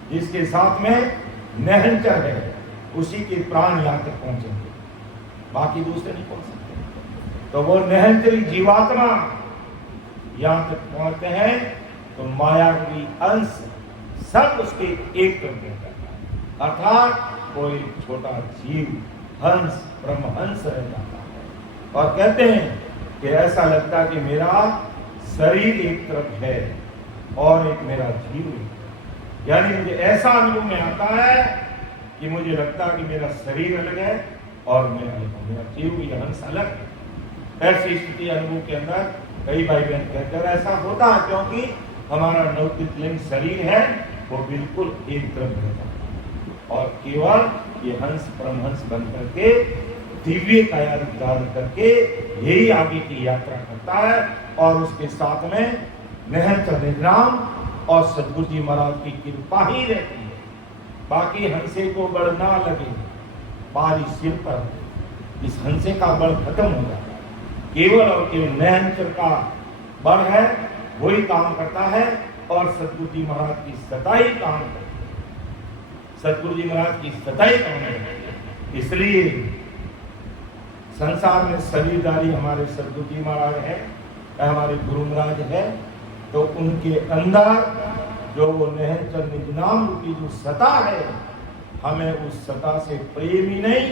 जिसके साथ में निरंतर है उसी के प्राण यहाँ तक पहुंचेंगे, बाकी दूसरे नहीं पहुंच सकते। तो वो निरंतरी जीवात्मा यहाँ तक पहुंचते हैं तो मायावी अंश सब उसके एक करते हैं, अर्थात कोई छोटा जीव हंस परमहंस रह जाता है और कहते हैं कि ऐसा लगता है कि मेरा शरीर एक तरफ है और एक मेरा जीव है। यानी मुझे ऐसा अनुभव में आता है कि मुझे लगता है कि मेरा शरीर अलग है और मैं अलग हूं, मेरा जीव या हंस अलग है। ऐसी स्थिति अनुभव के अंदर कई भाई बहन कहते हैं ऐसा होता है क्योंकि हमारा लौकिक लिंग शरीर है वो बिल्कुल एक तरफ रहता है और केवल ये हंस परमहंस बन करके दिव्य काया धारण करके यही आगे की यात्रा करता है और उसके साथ में निरंतर निद्राम और सद्गुरु जी महाराज की कृपा ही रहती है। बाकी हंसे को बल ना लगे, बारी सिर पर इस हंसे का बल खत्म हो जाता है। केवल और केवल निरंतर का बल है वही काम करता है और सद्गुरु जी महाराज की सताई काम करती है। सद्गुरु जी महाराज की सताई काम है। इसलिए संसार में शरीरदारी हमारे सद्गुरु जी महाराज है, हमारे गुरु महाराज है, तो उनके अंदर जो वो निरंतर निज नाम रूपी जो सता है हमें उस सता से प्रेम ही नहीं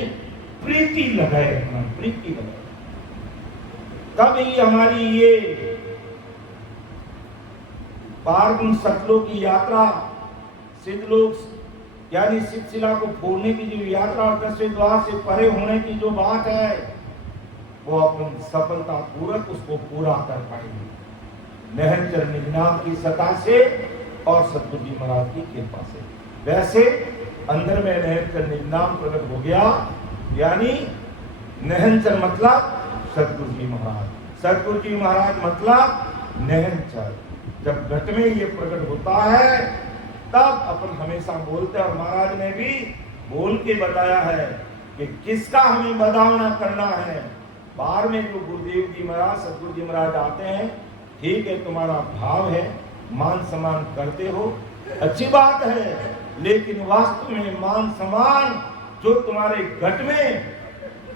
प्रीति लगाए रखना, प्रीति लगाए। तब ही हमारी ये पारगुण सतलोक की यात्रा सिद्धलोक यानी शिला को फोड़ने की जो यात्रा और 10वें द्वार से परे होने की जो बात है वो अपन सफलता पूर्वक उसको पूरा कर पाएंगे निरंतर निज नाम की सता से और सतगुरु जी महाराज की कृपा से। वैसे अंदर में निरंतर निज नाम प्रकट हो गया, यानी निरंतर मतलब सतगुरु जी महाराज, सतगुरु जी महाराज मतलब निरंतर। जब घट में ये प्रकट होता है तब अपन हमेशा बोलते हैं और महाराज ने भी बोल के बताया है कि किसका हमें बदावना करना है। बाहर में जो गुरुदेव जी महाराज सतगुरु जी महाराज आते हैं, ठीक है तुम्हारा भाव है, मान सम्मान करते हो, अच्छी बात है, लेकिन वास्तव में मान सम्मान जो तुम्हारे घट में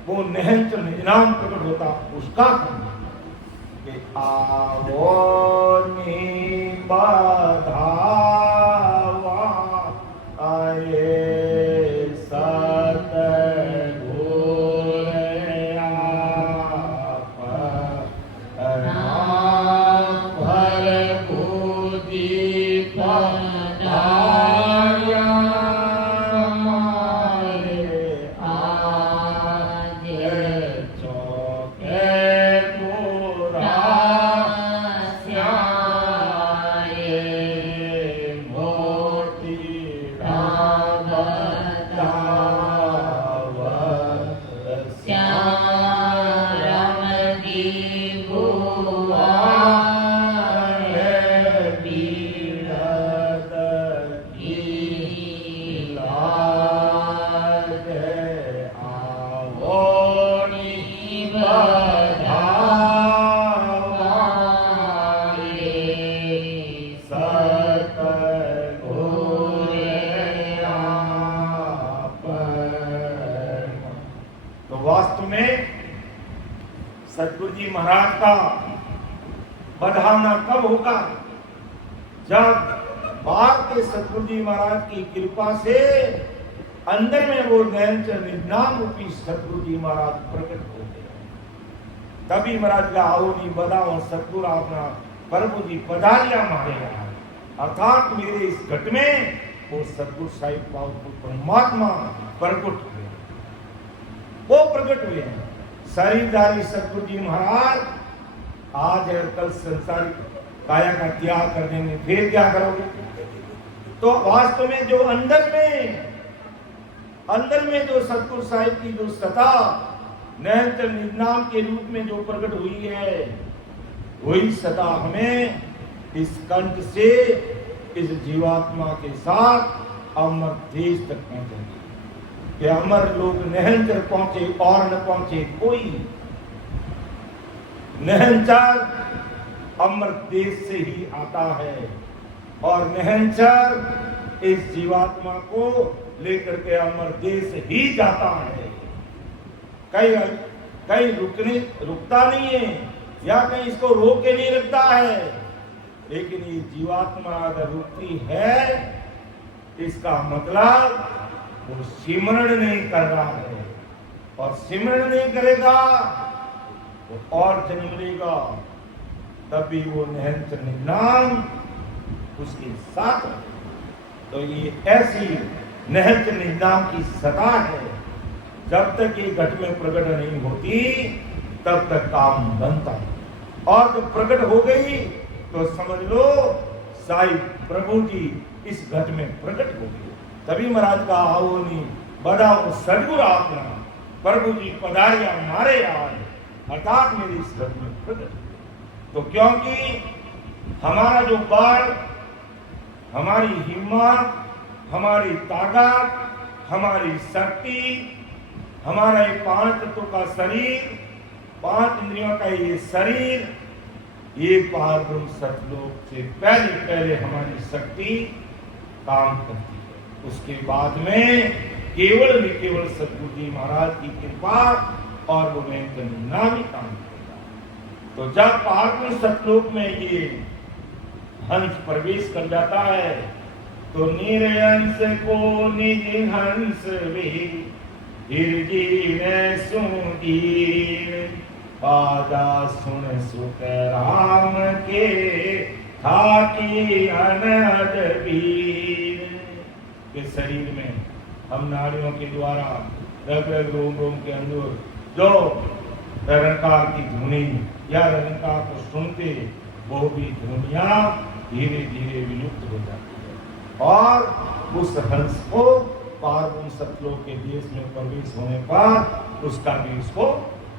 वो निरंतर निज-नाम प्रकट होता उसका करना कि आवो निबधावा आए सतगुरु जी महाराज का बढ़ाना कब होगा? जब बाहर के सतगुरु जी महाराज की कृपा से अंदर में वो निरंतर निज-नाम रूपी सतगुरु जी महाराज प्रकट हो गए। तभी महाराज का आओ नहीं बदाओ सतगुरु अपना प्रभु जी पधारिया मारे, अर्थात मेरे इस घट में वो सतगुरु साहिब पावरफुल परमात्मा प्रकट हुए, वो प्रकट हुए हैं। शरीरधारी सतगुरु जी महाराज आज है कल संसारिक काया का त्याग कर देंगे, फिर क्या करोगे? तो वास्तव में जो अंदर में जो सतगुरु साहिब की जो सता निरंतर निज-नाम के रूप में जो प्रकट हुई है, वही सता हमें इस कंठ से इस जीवात्मा के साथ अमर देश तक पहुंचेगी कि अमर लोग निरंतर पहुंचे और न पहुंचे कोई। निहंचर अमृत देश से ही आता है और निहंचर इस जीवात्मा को लेकर के अमृत देश ही जाता है। कहीं रुकता नहीं है या कहीं इसको रोक के नहीं रखता है। लेकिन ये जीवात्मा अगर रुकती है इसका मतलब वो सिमरण नहीं कर रहा है और सिमरण नहीं करेगा वो और जन्म लेगा, तभी वो निहंचर निर्नाम उसके साथ। तो ये ऐसी निहंचर निर्नाम की सत्ता है, जब तक ये घट में प्रकट नहीं होती तब तक काम बनता है और जब प्रकट हो गई तो समझ लो साईं प्रभु जी इस घट में प्रकट हो गए। तभी महाराज का आओ नहीं बधाओ सदगुरु आपना प्रभु जी पधारिया मारे आए, अर्थात मेरी इस घट में प्रकट। तो क्योंकि हमारा जो बल, हमारी हिम्मत, हमारी ताकत, हमारी शक्ति, हमारा ये 5 तत्वों का शरीर, 5 इंद्रियों का ये शरीर, ये पारब्रह्म सतलोक से पहले हमारी शक्ति काम करती है। उसके बाद में केवल सतगुरु जी महाराज की कृपा और वो नाम ही काम करेगा। तो जब पारब्रह्म सतलोक में ये हंस प्रवेश कर जाता है तो निरहंस को निज हंस वे पादा सुन सुख राम के थाकी अनहद वीर। के शरीर में हम नाड़ियों के द्वारा रग रग रोम रोम के अंदर जो रंकार की ध्वनि या रंकार को सुनते वो भी ध्वनियां धीरे धीरे विलुप्त हो जाती है और उस हंस को पारब्रह्म सतलोक के देश में प्रवेश होने पर उसका भी उसको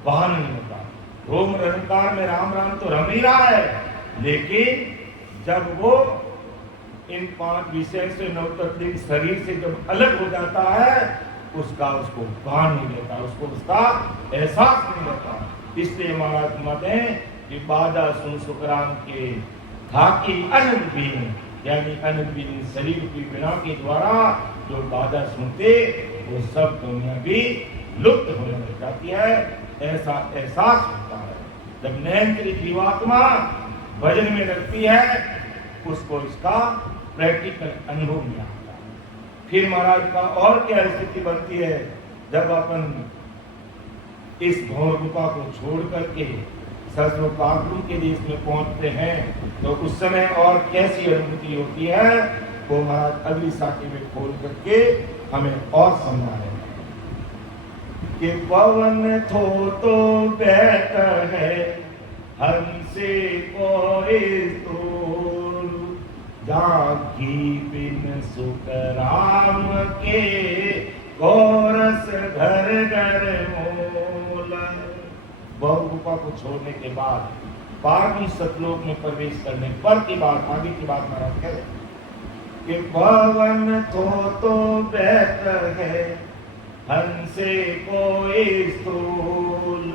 वाहन नहीं होता। रोम रंकार में राम राम तो रम ही रहा है, लेकिन जब वो इन 5 विषय से नवतत्लिंग शरीर से जब अलग हो जाता है उसको भान नहीं लेता, उसको उसका एहसास नहीं लेता। इसलिए महाराज मते कि बाधा सुन सुखराम के धाकी अनंत बीन, यानी अनंत बीन शरीर की बिना के द्वारा जो बाधा सुनते वो सब दुनिया भी लुप्त होने लग जाती है, ऐसा एहसास होता है। जब नियंत्री जीवात्मा भजन में लगती है उसको इसका प्रैक्टिकल अनुभव नहीं आता। फिर महाराज का और क्या स्थिति बनती है, जब अपन इस भौर गुफा को छोड़ करके सहस्रोपाग्रु के देश में पहुंचते हैं तो उस समय और कैसी अनुभूति होती है वो महाराज अगली साखी में खोल करके हमें और समझा रहे हैं कि पवन थो तो बैठ है हमसे कोई तोल जागी बिन सुख राम के गोरस घर घर मोल। बहु गुफा को छोड़ने के बाद पारब्रह्म सतलोक में प्रवेश करने पर की बात आगे की बात महाराज कह रहे कि पवन थो तो बैठ है हंसे कोई स्थूल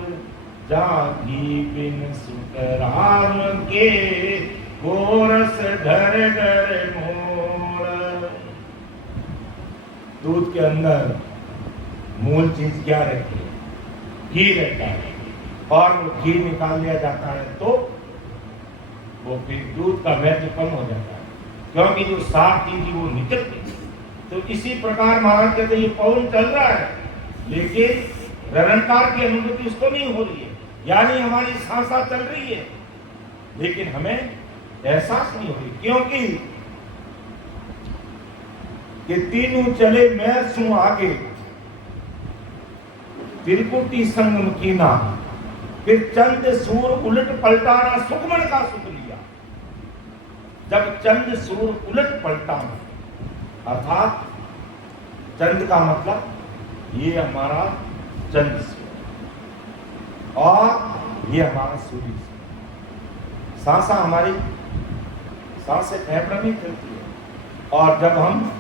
जागी बिन सुख राम के गोरस घर घर मोड़। दूध के अंदर मूल चीज क्या रहती है? घी रहता है और वो घी निकाल लिया जाता है तो वो फिर दूध का वैध कम हो जाता है, क्योंकि जो साफ चीज वो निकलती है। तो इसी प्रकार महाराज कहते ये पवन चल रहा है लेकिन निरंकार की अनुभूति उसको नहीं हो रही है, यानी हमारी सांसा चल रही है लेकिन हमें एहसास नहीं हो रही, क्योंकि कि तीनों चले मैं सू आगे त्रिपुटी संगम कीना, फिर चंद सूर उलट पलटाना सुखमण का सुख लिया। जब चंद सूर उलट पलटाना अर्थात चंद का मतलब ये हमारा चंद और ये हमारा सूर्य। सांसा हमारी सांसें फेफड़े में चलती है और जब हम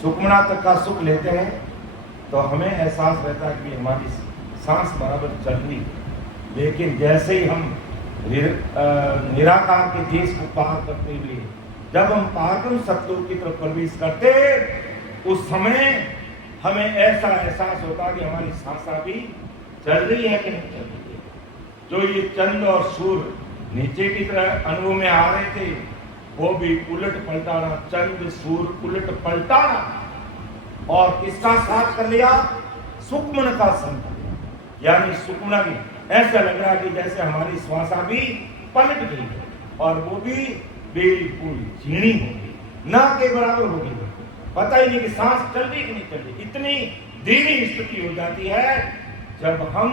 सुखमना तक का सुख लेते हैं तो हमें एहसास रहता है कि हमारी सांस बराबर चल रही है, लेकिन जैसे ही हम निराकार के देश को पार करते हुए जब हम पारब्रह्म सतलोक की तरफ प्रवेश करते, उस समय हमें ऐसा एहसास होता कि हमारी सांसा भी चल रही है कि नहीं चल रही है। जो ये चंद्र और सूर्य नीचे की तरह अनुभव में आ रहे थे, वो भी उलट पलटाना, चंद्र सूर्य उलट पलटाना, और किसका साथ कर लिया? सुक्ष्म का संग, यानी सुक्ष्म भी ऐसा लग रहा कि जैसे हमारी श्वासा भी पलट गई है, और वो भी बिल्कुल झीणी होगी, ना के बराबर होगी, पता ही नहीं कि सांस चल रही कि नहीं चल रही। इतनी धीमी स्थिति हो जाती है जब हम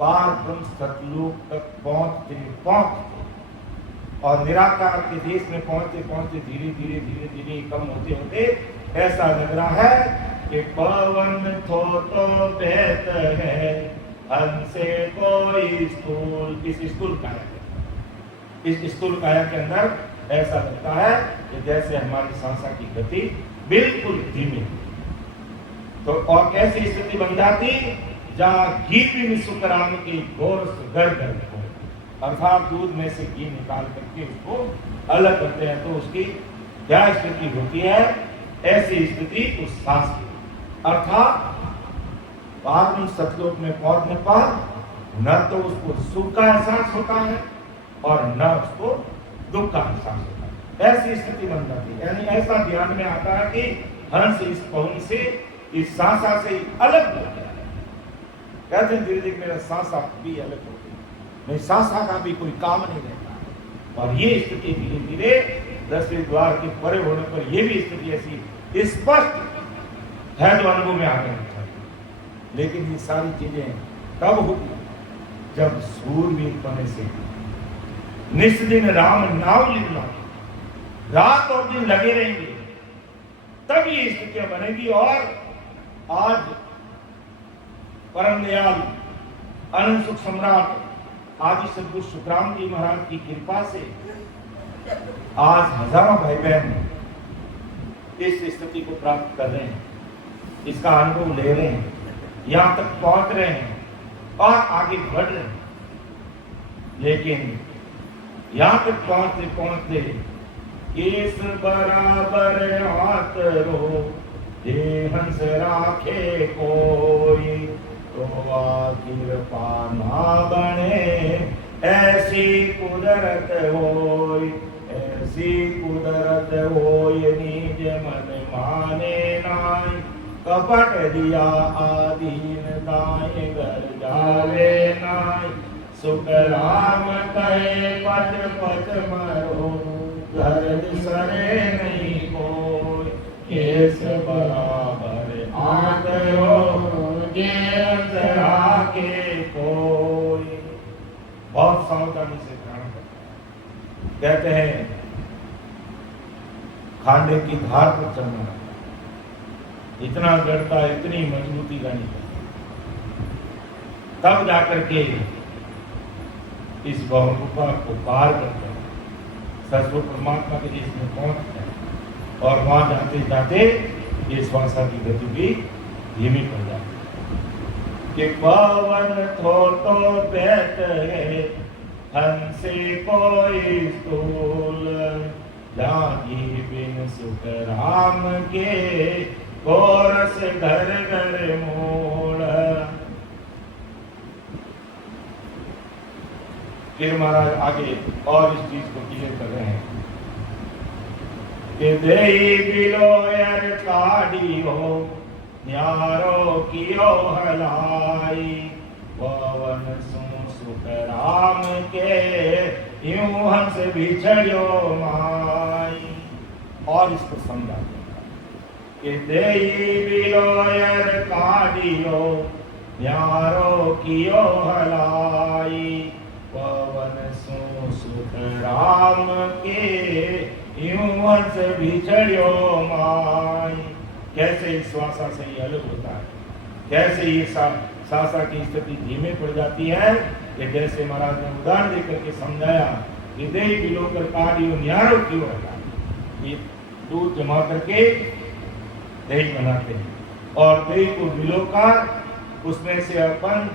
पारब्रह्म सतलोक तक पहुंचते और निराकार के देश में पहुंचते पहुंचते धीरे धीरे धीरे धीरे कम होते होते ऐसा लग रहा है कि पवन थो तो बहत है, हमसे कोई स्थूल, इस स्थूल काया, इस स्थूल काया के अंदर ऐसा लगता है कि जैसे हमारी सांसा की गति बिल्कुल धीमी। तो और कैसी स्थिति बन जाती? जहां घी भी सुखराम की गोरस गड़गड़ हो, अर्थात दूध में से घी निकाल करके उसको अलग करते हैं, तो उसकी क्या स्थिति होती है? ऐसी स्थिति उस सांस की, अर्थात पारब्रह्म सतलोक में पहुंचने पर न तो उसको सुख का एहसास होता है और न उसको दुख का एहसास होता है। ऐसी स्थिति बन जाती है, यानी ऐसा ध्यान में आता है कि हंस इस पवन से, इस सांसा से अलग हो गया है। कहते हैं धीरे धीरे मेरा सांसा भी अलग हो गई, मेरी सांसा का भी कोई काम नहीं रहता। और ये स्थिति धीरे धीरे 10वें द्वार के परे होने पर यह भी स्थिति ऐसी स्पष्ट है जो अनुभव में आ गई। लेकिन ये सारी चीजें तब होगी जब सूर्य पने से निस दिन राम नाव लिखना, रात और दिन लगे रहेंगे, तब ये स्थितियां बनेगी। और आज परम दयाल अनंत सुख सम्राट आदि सद्गुरु सुखराम जी महाराज की कृपा से आज हजारों भाई बहन इस स्थिति को प्राप्त कर रहे हैं, इसका अनुभव ले रहे हैं, यहां तक पहुंच रहे हैं और आगे बढ़ रहे हैं। लेकिन यहां तक पहुंचते पहुंचते केस बराबर हाथ रो, हे हंस राखे कोई, तो आखिर पाना बने ऐसी कुदरत होय, ऐसी कुदरत होय निज मन माने नाय, कपट दिया आदीन दाए घर जावे नाय, सुख राम कहे पच पच मरो, घर सरे नहीं कोई, केस बराबर आंख रो, जे अंतरा के कोई। बहुत सावधानी से ध्यान करना। कहते हैं खांडे की धार पर चलना, इतना गढ़ता, इतनी मजबूती का नहीं, तब जाकर के इस गौर गुफा को पार करते हैं, सचमुच परमात्मा के देश में पहुंचते हैं। और वहां जाते जाते ये श्वासा की गति भी धीमी पड़ जाती है कि पवन थो तो बैठ है, हंसे कोई स्थूल, लागी बिन सुख राम के, गोरस घर घर मोड़। फिर महाराज आगे और इस चीज को क्लियर कर रहे हैं कि देई बिलोयर काढ़ी हो, न्यारो कियो हलाई, पवन सुख राम के, यूं हंस बिछड़ियो माई। और इसको समझा कि देई बिलोयर काढ़ियो, न्यारो कियो हलाई, पवन सुख राम के, यूं हंस बिछड़ियो माई। कैसे इस श्वासा से ये अलग होता है, कैसे ये सांसा की स्थिति धीमे पड़ जाती है, कि जैसे महाराज ने उदाहरण देकर के समझाया कि दही बिलोकर काढ़ियो न्यारो क्यों है, ये दूध जमा करके दही बनाते हैं और दही को बिलोकर उसमें से अपन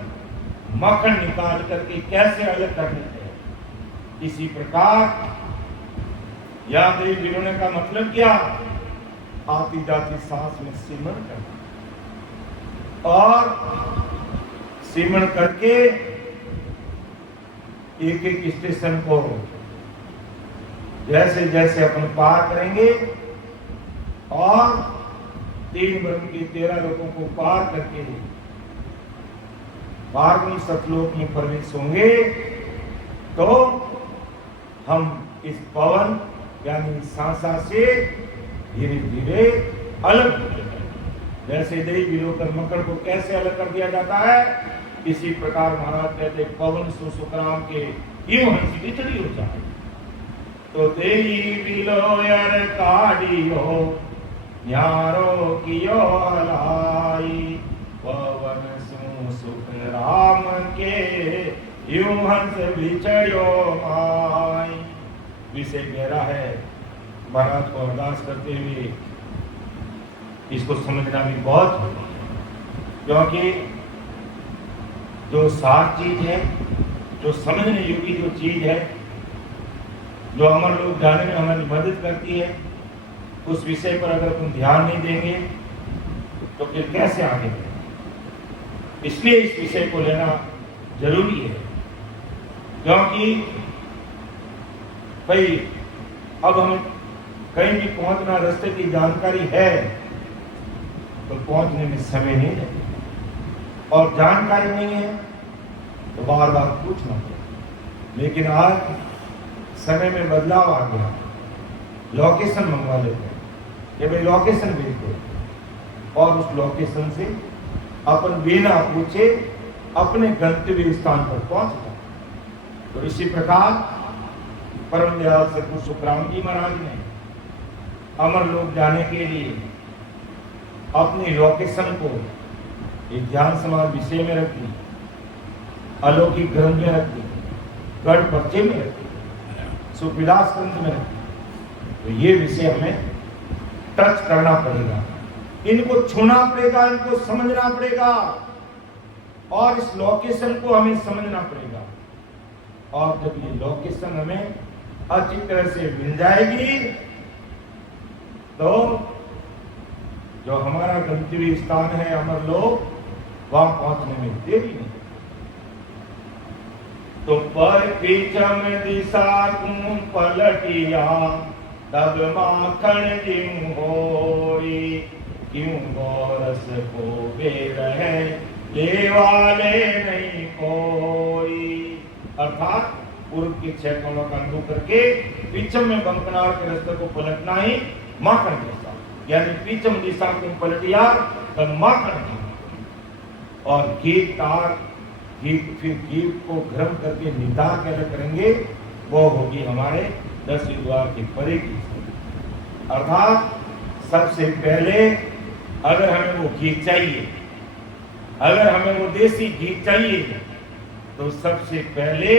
मक्खन निकाल करके कैसे अलग कर देते हैं, इसी प्रकार याद दही भिगोने का मतलब क्या? आती जाती सांस में सिमरण करना और सिमरण करके एक एक स्टेशन को जैसे जैसे अपन पार करेंगे और 3 वर्ण के 13 लोगों को पार करके 12वें सतलोक में प्रवेश होंगे तो हम इस पवन यानी सांसा से धीरे धीरे अलग हो जाएंगे। जैसे दही भिगोकर मकड़ को कैसे अलग कर दिया जाता है, इसी प्रकार महाराज कहते पवन सुसुकराम के यूं हंसी बिछड़ी हो जाए तो दही बिलोयर काढ़ियो न्यारो कियो हलाई पवन सुसुकराम के यूं हंस बिछड़ियो माई। विषय गहरा है, महाराज को अरदास करते हुए इसको समझना भी बहुत जरूरी, क्योंकि जो सार चीज है, जो समझने योग्य जो चीज है, जो अमर लोग जाने में हमारी मदद करती है, उस विषय पर अगर तुम ध्यान नहीं देंगे तो फिर कैसे आगे बढ़ेंगे। इसलिए इस विषय को लेना जरूरी है, क्योंकि भाई अब हमें कहीं भी पहुंचना, रास्ते की जानकारी है तो पहुंचने में समय नहीं लगेगा, और जानकारी नहीं है तो बार बार पूछना पड़ेगा। लेकिन आज समय में बदलाव आ गया, लोकेशन मंगवा लेते हैं कि भाई लोकेशन भेज दो, और उस लोकेशन से अपन बिना पूछे अपने गंतव्य स्थान पर पहुंचता। तो इसी प्रकार परम दयाल सतगुरु सुखराम जी महाराज ने अमर लोक जाने के लिए अपनी लोकेशन को एक ध्यान समाज विषय में रख दी, अलौकिक ग्रंथ में रख दी, गढ़ पर्चे में रख दी, सुविलास ग्रंथ में रख दी। तो ये विषय हमें टच करना पड़ेगा, इनको छूना पड़ेगा, इनको समझना पड़ेगा, और इस लोकेशन को हमें समझना पड़ेगा। और जब ये लोकेशन हमें अच्छी तरह से मिल जाएगी तो जो हमारा गंतव्य स्थान है अमर लोक, वहां पहुंचने में देरी नहीं। तो पर पीछम दिशा तुम पलटिया तब माखन जिम होई क्यों गोरस को बेर है ले वाले नहीं कोई। अर्थात पूर्व के 6 कोणों का अनुभव करके पीछम में बंकनार के रास्ते को पलटना ही माखन जैसा, यानी पीछम दिशा तुम पलटिया तब माखन जिम, और गीत तार गीत फिर गीत को गर्म करके नितार कैसे करेंगे, वो होगी हमारे 10वें द्वार के परे की। अर्थात सबसे पहले अगर हमें वो घी चाहिए, अगर हमें वो देसी घी चाहिए, तो सबसे पहले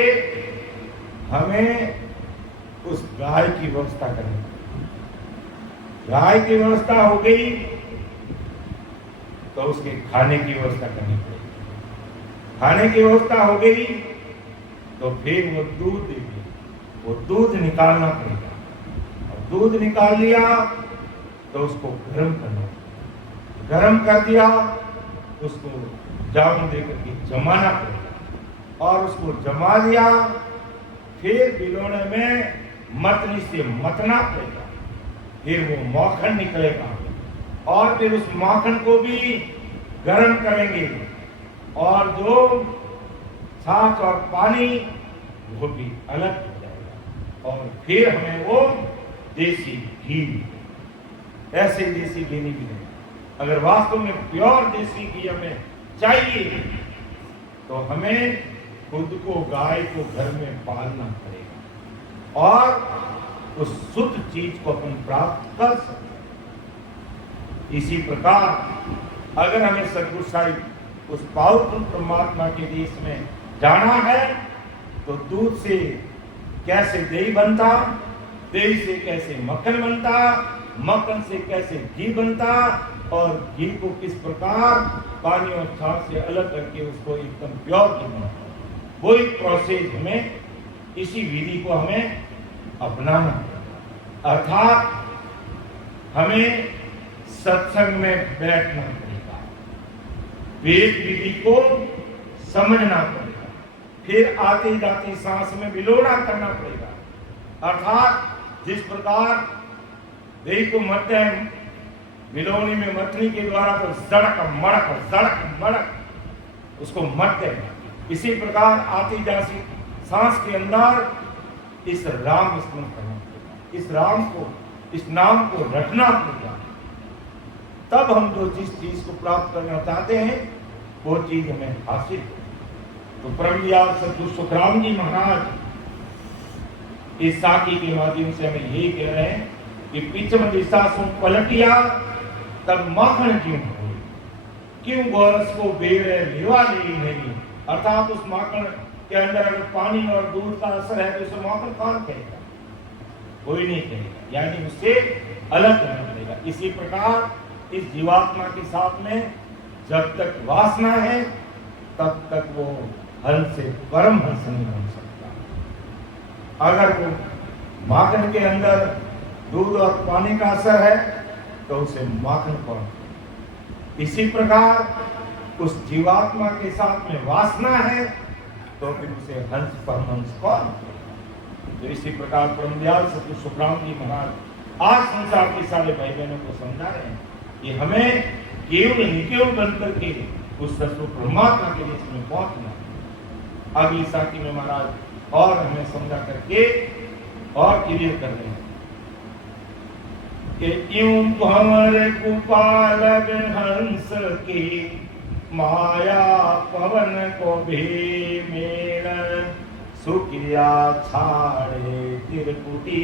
हमें उस गाय की व्यवस्था करनी पड़ेगी। गाय की व्यवस्था हो गई तो उसके खाने की व्यवस्था करनी पड़ेगी। खाने की व्यवस्था हो गई तो फिर वो दूध देगी, वो दूध निकालना पड़ेगा, और दूध निकाल लिया तो उसको गर्म करना, गर्म कर दिया उसको जामुन देकर के जमाना पड़ेगा, और उसको जमा दिया फिर बिलोने में मतनी से मतना पड़ेगा, फिर वो माखन निकलेगा, और फिर उस माखन को भी गर्म करेंगे, और जो छाछ और पानी वो भी अलग हो जाएगा, और फिर हमें वो देसी घी, ऐसे देसी घी नहीं मिलेगा। अगर वास्तव में प्योर देसी घी हमें चाहिए तो हमें खुद को, गाय को घर में पालना पड़ेगा, और उस शुद्ध चीज को अपन प्राप्त कर सकते। इसी प्रकार अगर हमें सतगुरु साहिब उस पावरफुल परमात्मा के देश में जाना है तो दूध से कैसे दही बनता, दही से कैसे मक्खन बनता, मक्खन से कैसे घी बनता, और घी को किस प्रकार पानी और छाछ से अलग करके उसको एकदम प्योर करना, वो एक प्रोसेस हमें इसी विधि को हमें अपनाना, अर्थात हमें सत्संग में बैठना पड़ेगा, वेद विधि को समझना पड़ेगा, फिर आती जाती सांस में विलोड़ा करना पड़ेगा। अर्थात जिस प्रकार दही को मरते हैं विलोनी में मथनी के द्वारा तो सड़क मड़क उसको मरते हैं, इसी प्रकार आती जाती सांस के अंदर इस राम स्मरण करना पड़ेगा, इस राम को, इस नाम को रखना पड़ेगा। तब हम जो जिस चीज को प्राप्त करना चाहते हैं वो चीज हमें हासिल हो। तो परमदयाल सद्गुरु सुखराम जी महाराज इस साखी के माध्यम से हमें यही कह रहे हैं कि पीछम दिशा सु पलटिया तब माखन क्यों गोरस को बेर लेवा नहीं। अर्थात उस माखन के अंदर अगर पानी और दूध का असर है तो उसे माखन कौन कहेगा? कोई नहीं कहेगा, यानी उससे अलग करना पड़ेगा। इसी प्रकार इस जीवात्मा के साथ में जब तक वासना है तब तक वो हंस से परम हंस नहीं बन सकता। अगर वो माखन के अंदर दूध और पानी का असर है तो उसे माखन कौन? इसी प्रकार उस जीवात्मा के साथ में वासना है तो फिर उसे हंस परमहंस कौन? तो इसी प्रकार परमदयाल सद्गुरु सुखराम जी महाराज आज संसार के सारे भाई बहनों को समझा रहे हैं कि हमें केवल निकेवल बनकर के उस सत्य परमात्मा के लिए इसमें पहुंचना। अगली साथी में महाराज और हमें समझा करके और क्लियर कर रहे हैं कि यूं भंवर कुपालग हंस की माया पवन को भी मेल सुकिया छाड़े त्रिपुटी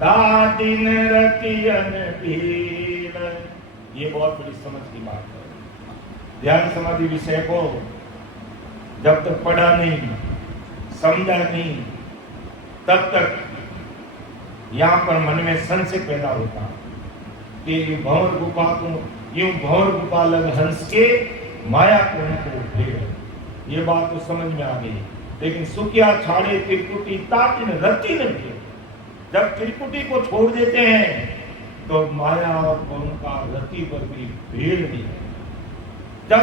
दादिन रतियन पील। ये बहुत बड़ी समझ की बात है। ध्यान समाधि विषय को जब तक पढ़ा नहीं, समझा नहीं, तब तक यहाँ पर मन में संशय पैदा होता कि भंवर गुफा को यूं भंवर गुफा लग हंस के माया कोण को भेड़। ये बात तो समझ में आ गई, लेकिन सुकिया छाड़े त्रिपुटी ताटिन रति न भेड़। जब त्रिपुटी को छोड़ देते हैं तो माया और कोण का रति पर भी भेड़ नहीं है। जब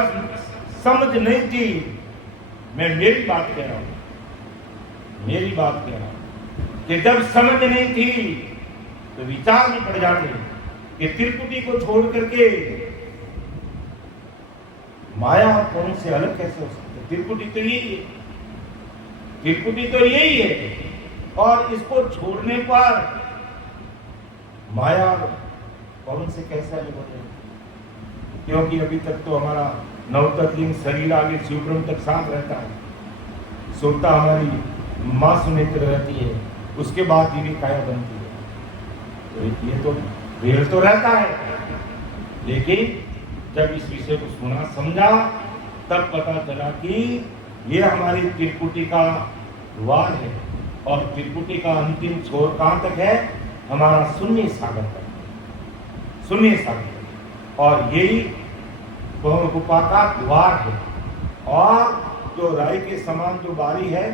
समझ नहीं थी, मैं मेरी बात कह रहा हूं, मेरी बात कह रहा हूं कि जब समझ नहीं थी तो विचार में पड़ जाते कि त्रिपुटी को छोड़ करके माया और कोण से अलग कैसे हो सकते? त्रिपुटी तो यही है, त्रिपुटी तो यही है, और इसको छोड़ने पर माया कौन से कैसे अलग हो जाए? क्योंकि अभी तक तो हमारा नवतत्लिंग शरीर आगे शिवब्रह्म तक साथ रहता है, सुरता हमारी मां सुनेत्र रहती है, उसके बाद दिव्य काया बनती है। तो ये तो भेड़ तो रहता है, लेकिन जब इस विषय को सुना समझा तब पता चला कि ये हमारी त्रिपुटी का द्वार है, और त्रिपुटी का अंतिम छोर कहां तक है? हमारा शून्य सागर तक, शून्य सागर, और यही भंवर गुफा का द्वार है। और जो राय के समान जो बारी है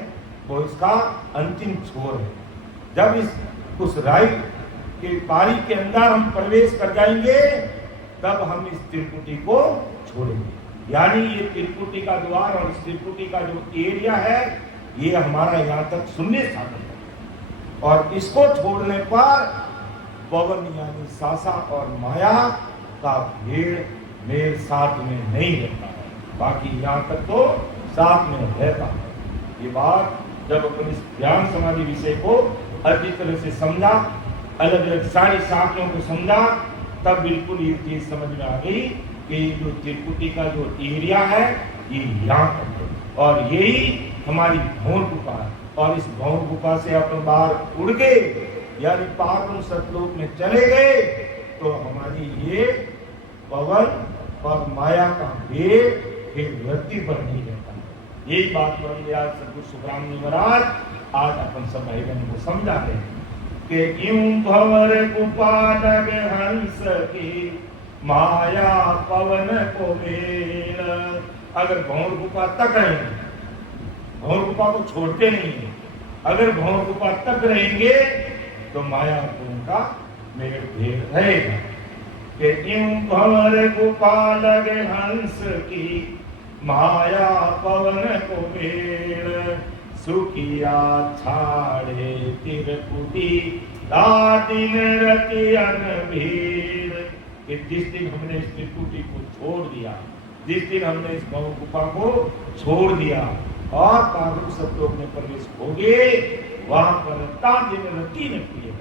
वो इसका अंतिम छोर है। जब इस उस राय की बारी के अंदर हम प्रवेश कर जाएंगे तब हम इस त्रिपुटी को छोड़ेंगे। यानी ये त्रिपुटी का द्वार और इस त्रिपुटी का जो एरिया है ये हमारा यहाँ तक शून्य सागर है, और इसको छोड़ने पर पवन यानी सासा और माया का भेड़ मेरे साथ में नहीं रहता है, बाकी यहाँ तक तो साथ में रहता है। ये बात जब अपन इस ध्यान समाधि विषय को अच्छी तरह से समझा, अलग अलग सारी साखियों को समझा, तब बिल्कुल ये चीज समझ में आ गई कि जो त्रिपुटी का जो एरिया है ये यहाँ तक है, और यही हमारी भंवर गुफा है। और इस भंवर गुफा से अपन बाहर उड़ गए यानी पावन सतलोक में चले गए तो हमारी ये पवन और माया का भेद फिर वृत्ति पर नहीं रहता। यही बात सद्गुरु सुखराम जी महाराज आज अपन सब भाई बहनों को समझा रहे हैं कि यूं भंवर गुफा लग हंस की माया पवन को मेल। अगर भंवर गुफा तक है, भंवर गुफा को छोड़ते नहीं, अगर भंवर गोपाल तक रहेंगे तो माया गुण का मेरे भेद रहेगा कि यूं भंवर गोपाल लगे हंस की माया पवन को भेड़ सुखिया छाड़े तिरकुटी दिन रतियन भीड़। कि जिस दिन हमने इस त्रिकुटी को छोड़ दिया, जिस दिन हमने इस भंवर गुफा को छोड़ दिया और कारुण सत्लोक में प्रवेश हो गए, वहां पर दिन रति न किए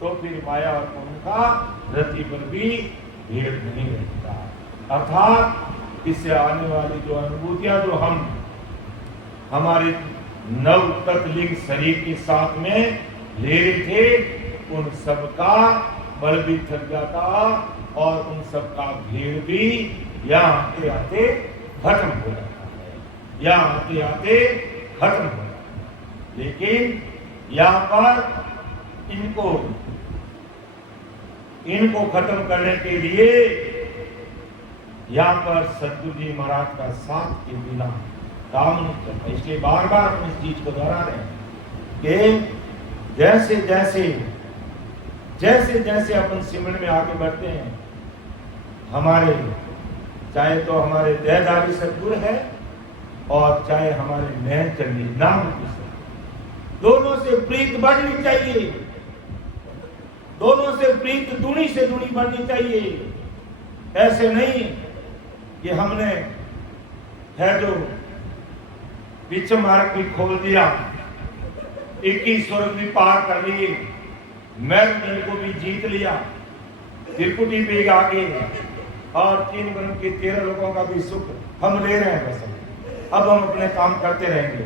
तो फिर माया और पवन का रति पर भी भेद नहीं रहता। अर्थात इससे आने वाली जो अनुभूतियां जो हम हमारे नव तत्लिंग शरीर के साथ में ले रहे थे, उन सबका बल भी थक जाता और उन सबका भेद भी यहाँ आते आते खत्म हो जाता है, यहाँ आते आते खत्म हो जाता है। लेकिन यहाँ पर इनको खत्म करने के लिए यहाँ पर सदगुरु जी महाराज का साथ के बिना काम नहीं करता। इसलिए बार बार हम इस चीज को दोहरा रहे हैं कि जैसे जैसे जैसे जैसे अपन सिमरन में आगे बढ़ते हैं, हमारे चाहे तो हमारे देहधारी सदगुरु है और चाहे हमारे नैन चंडी नाम की, दोनों से प्रीत बढ़नी चाहिए, दोनों से प्रीत दूनी से दूनी बढ़नी चाहिए। ऐसे नहीं कि हमने है जो बीच मार्ग भी खोल दिया, 21 स्वर्ग भी पार कर लिए, मैल को भी जीत लिया, त्रिकुटी भी आगे और 3 गुण के 13 लोगों का भी सुख हम ले रहे हैं। बस अब हम अपने काम करते रहेंगे,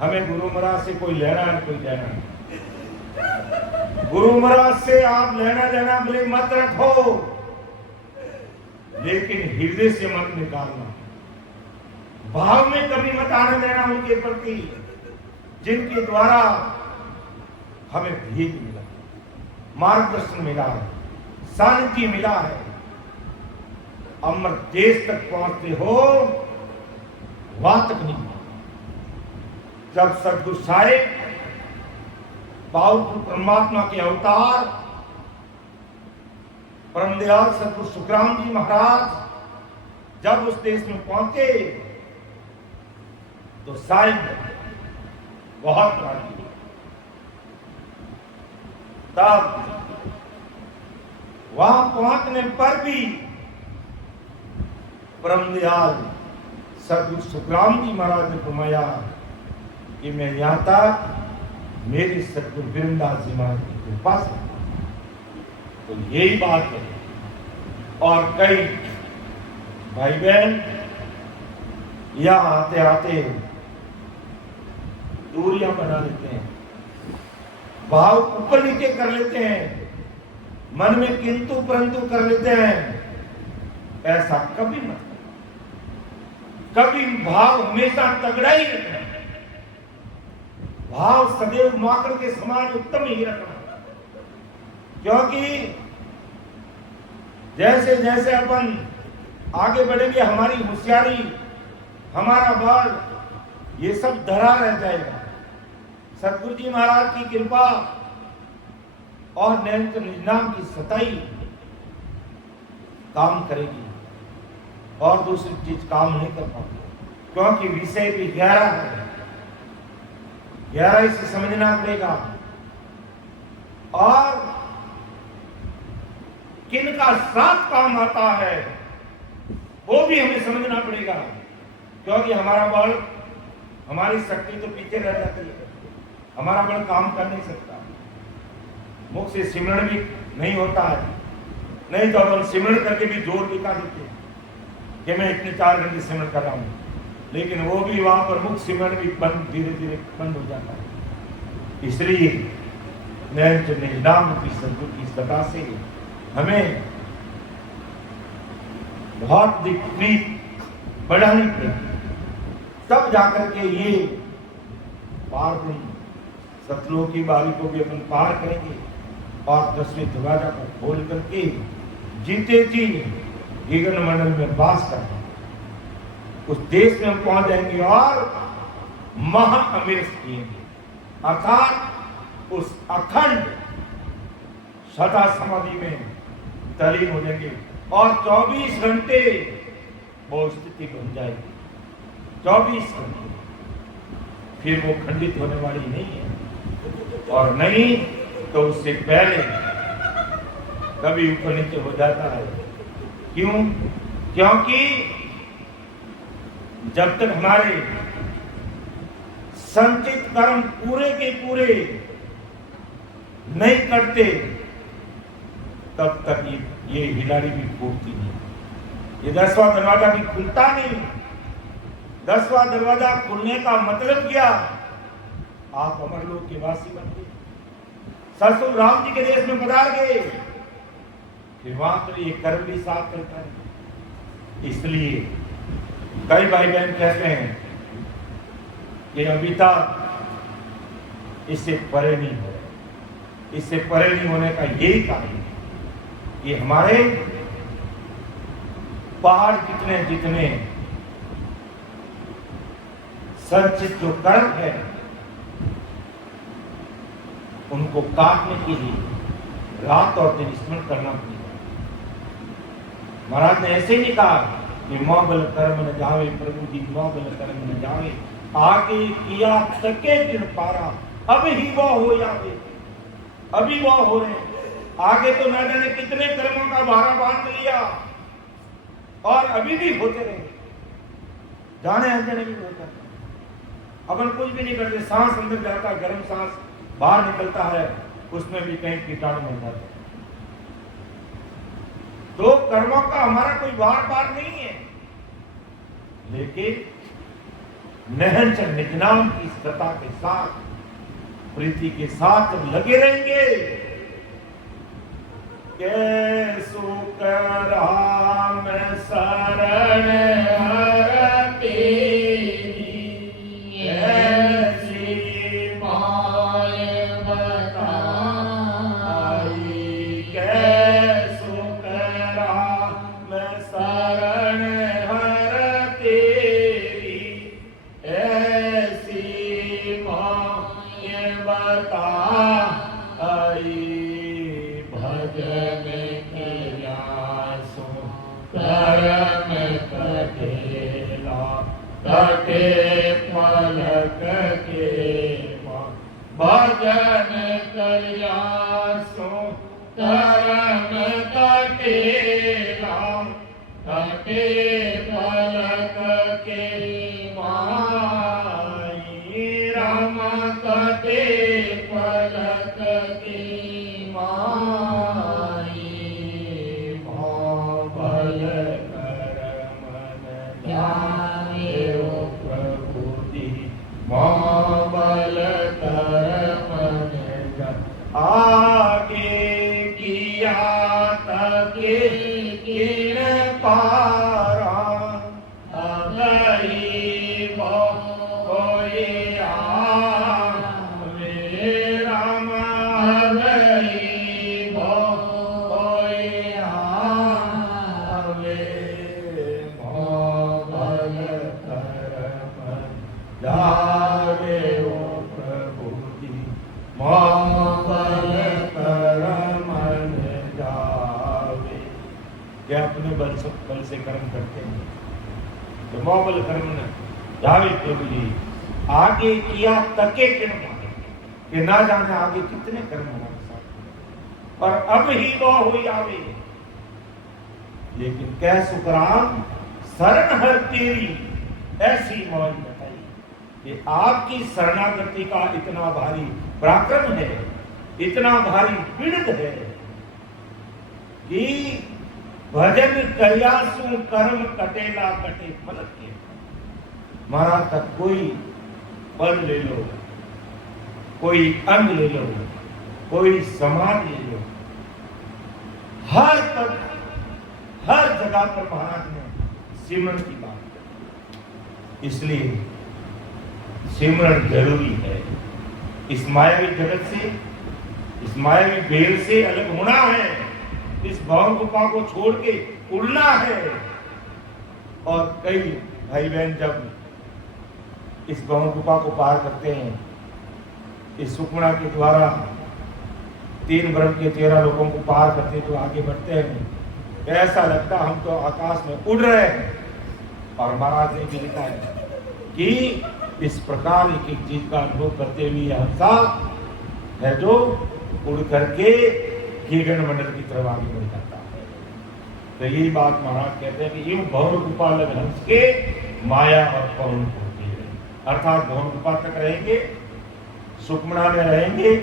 हमें गुरु महाराज से कोई लेना है कोई देना है। गुरु महाराज से आप लेना देना भले मत रखो, लेकिन हृदय से मत निकालना, भाव में कभी मत आने देना उनके प्रति जिनके द्वारा हमें भीख मिला, मार्गदर्शन मिला है, शांति मिला है। अमर देश तक पहुंचते हो, वहां तक नहीं। जब सदगुरु साहिब पावरफुल परमात्मा के अवतार परमदयाल सदगुरु सुखराम जी महाराज जब उस देश में पहुंचे तो साहिब बहुत राजी। तब वहां पहुंचने पर भी परमदयाल सदगुरु सुखराम जी महाराज ने फरमाया कि मैं यहां तक मेरे सदगुरु वृंदास जी महाराज की कृपा से। तो यही बात है। और कई भाई बहन यहां आते आते दूरियां बना लेते हैं, भाव ऊपर नीचे कर लेते हैं, मन में किंतु परंतु कर लेते हैं। ऐसा कभी मत करो, कभी भाव हमेशा तगड़ा ही रखना, भाव सदैव माकड़ के समान उत्तम ही रखना। क्योंकि जैसे जैसे अपन आगे बढ़ेंगे, हमारी होशियारी, हमारा बल, ये सब धरा रह जाएगा। सतगुरु जी महाराज की कृपा और नैन निजाम की सताई काम करेगी और दूसरी चीज काम नहीं कर पाती, क्योंकि विषय भी गहरा है, गहराई से समझना पड़ेगा। और किनका साथ काम आता है वो भी हमें समझना पड़ेगा, क्योंकि हमारा बल, हमारी शक्ति तो पीछे रह जाती है, हमारा बल काम कर नहीं सकता। मुख से सिमरण भी नहीं होता है, नहीं तो अपन सिमरण करके भी जोर दिखा देते हैं कि मैं इतने 4 घंटे सिमरण कर रहा हूं, लेकिन वो भी वहां पर मुख सिमरण भी बंद, धीरे धीरे बंद हो जाता है। इसलिए निजाम की सदगुरु की सदा से हमें बहुत प्रीत बढ़ानी पड़ेगी, तब जाकर के ये पार सतलोक की बारी को भी अपन पार करेंगे और 10वें दरवाजा को खोल करके जीते जी गगन मंडल में वास करते उस देश में हम पहुंच जाएंगे और महा अमीर जिएंगे। अर्थात उस अखंड सदा समाधि में तल्लीन हो जाएंगे और 24 घंटे वो स्थिति बन जाएगी। 24 घंटे फिर वो खंडित होने वाली नहीं है, और नहीं तो उससे पहले कभी ऊपर नीचे हो जाता है। क्यों? क्योंकि जब तक हमारे संचित कर्म पूरे के पूरे नहीं करते तब तक ये हिलाड़ी भी फूटती नहीं, ये 10वां दरवाजा भी खुलता नहीं। 10वां दरवाजा खुलने का मतलब क्या? आप अमरलोक के वासी बन गए, ससुर राम जी के देश में पधार गए, फिर वहां तो ये कर्म भी साथ करता है। इसलिए कई भाई बहन कहते हैं कि अभी तक इससे परे नहीं हो, इससे परे नहीं होने का यही कारण है कि हमारे पहाड़ जितने जितने संचित जो कर्म है उनको काटने के लिए रात और दिन स्मरण करना पड़ेगा। महाराज ने ऐसे ही कहा कि मोबल कर्म न जावे प्रभु जी, मोबल कर्म न जावे, आगे किया तके दिन पारा, अब ही वो हो जावे। अभी वो हो रहे, आगे तो न जाने कितने कर्मों का भारा बांध लिया और अभी भी होते रहे, जाने अनजाने भी होता है। अपन कुछ भी नहीं करते, सांस अंदर जाता, गर्म सांस बाहर निकलता है, उसमें भी कहीं कीटाणु मर जाते हैं। तो कर्मों का हमारा कोई बार बार नहीं है, लेकिन नहन से निजनाम की सत्ता के साथ, प्रीति के साथ लगे रहेंगे। कैसो राम शरण हर तेरी, ऐसी माय बताई। कैसो राम शरण हर तेरी, ऐसी माय बताई। भजन किया सो कर्म कटेला, कटे पलक के भजन किया सो कर्म कटेला, कटे पलक के माई। राम कटे पलक के माई। मोबल कर्म न जावे ओ प्रभु जी, मोबल कर्म न जावे। आगे किया तके किण पारा, अगई वो कोई जावे ओ प्रभु जी, मोबल कर्म न जावे। क्या अपने बल से कर्म करते हैं तो मोबल कर्म न जावे प्रभु जी। आगे किया तके किण पारा, कि ना जाने आगे कितने कर्म हमारे साथ, और अब ही वो हो जावे। लेकिन कह सुखराम शरण हर तेरी, ऐसी मौज बताई कि आपकी शरणागति का इतना भारी पराक्रम है, इतना भारी पीड़ित है कि भजन करियासु कर्म कटेला, कटे फलक के। महाराज तक कोई पल ले लो, कोई अंग ले लो, कोई समाज ले लो, हर जगह पर महाराज ने सिमरन की बात की। इसलिए सिमरन जरूरी है। इस मायावी जगत से, इस मायावी बेल से अलग होना है, इस भवन गुफा को छोड़ के उड़ना है। और कई भाई बहन जब इस भवन गुफा को पार करते हैं इस सुखमणा के द्वारा 3 ब्रह्म के 13 लोगों को पार करते तो आगे बढ़ते हैं, ऐसा लगता हम तो आकाश में उड़ रहे हैं। और महाराज ने भी लिखा है कि इस प्रकार एक एक चीज का अनुभव करते हुए हंसा है जो उड़ करके हीगण मंडल की तरफ आगे बढ़ जाता है। तो यही बात महाराज कहते हैं कि यूं भवन गोपाल हंस के माया और पवन होती है, अर्थात भवन गोपाल तक रहेंगे, सुखमणा में रहेंगे,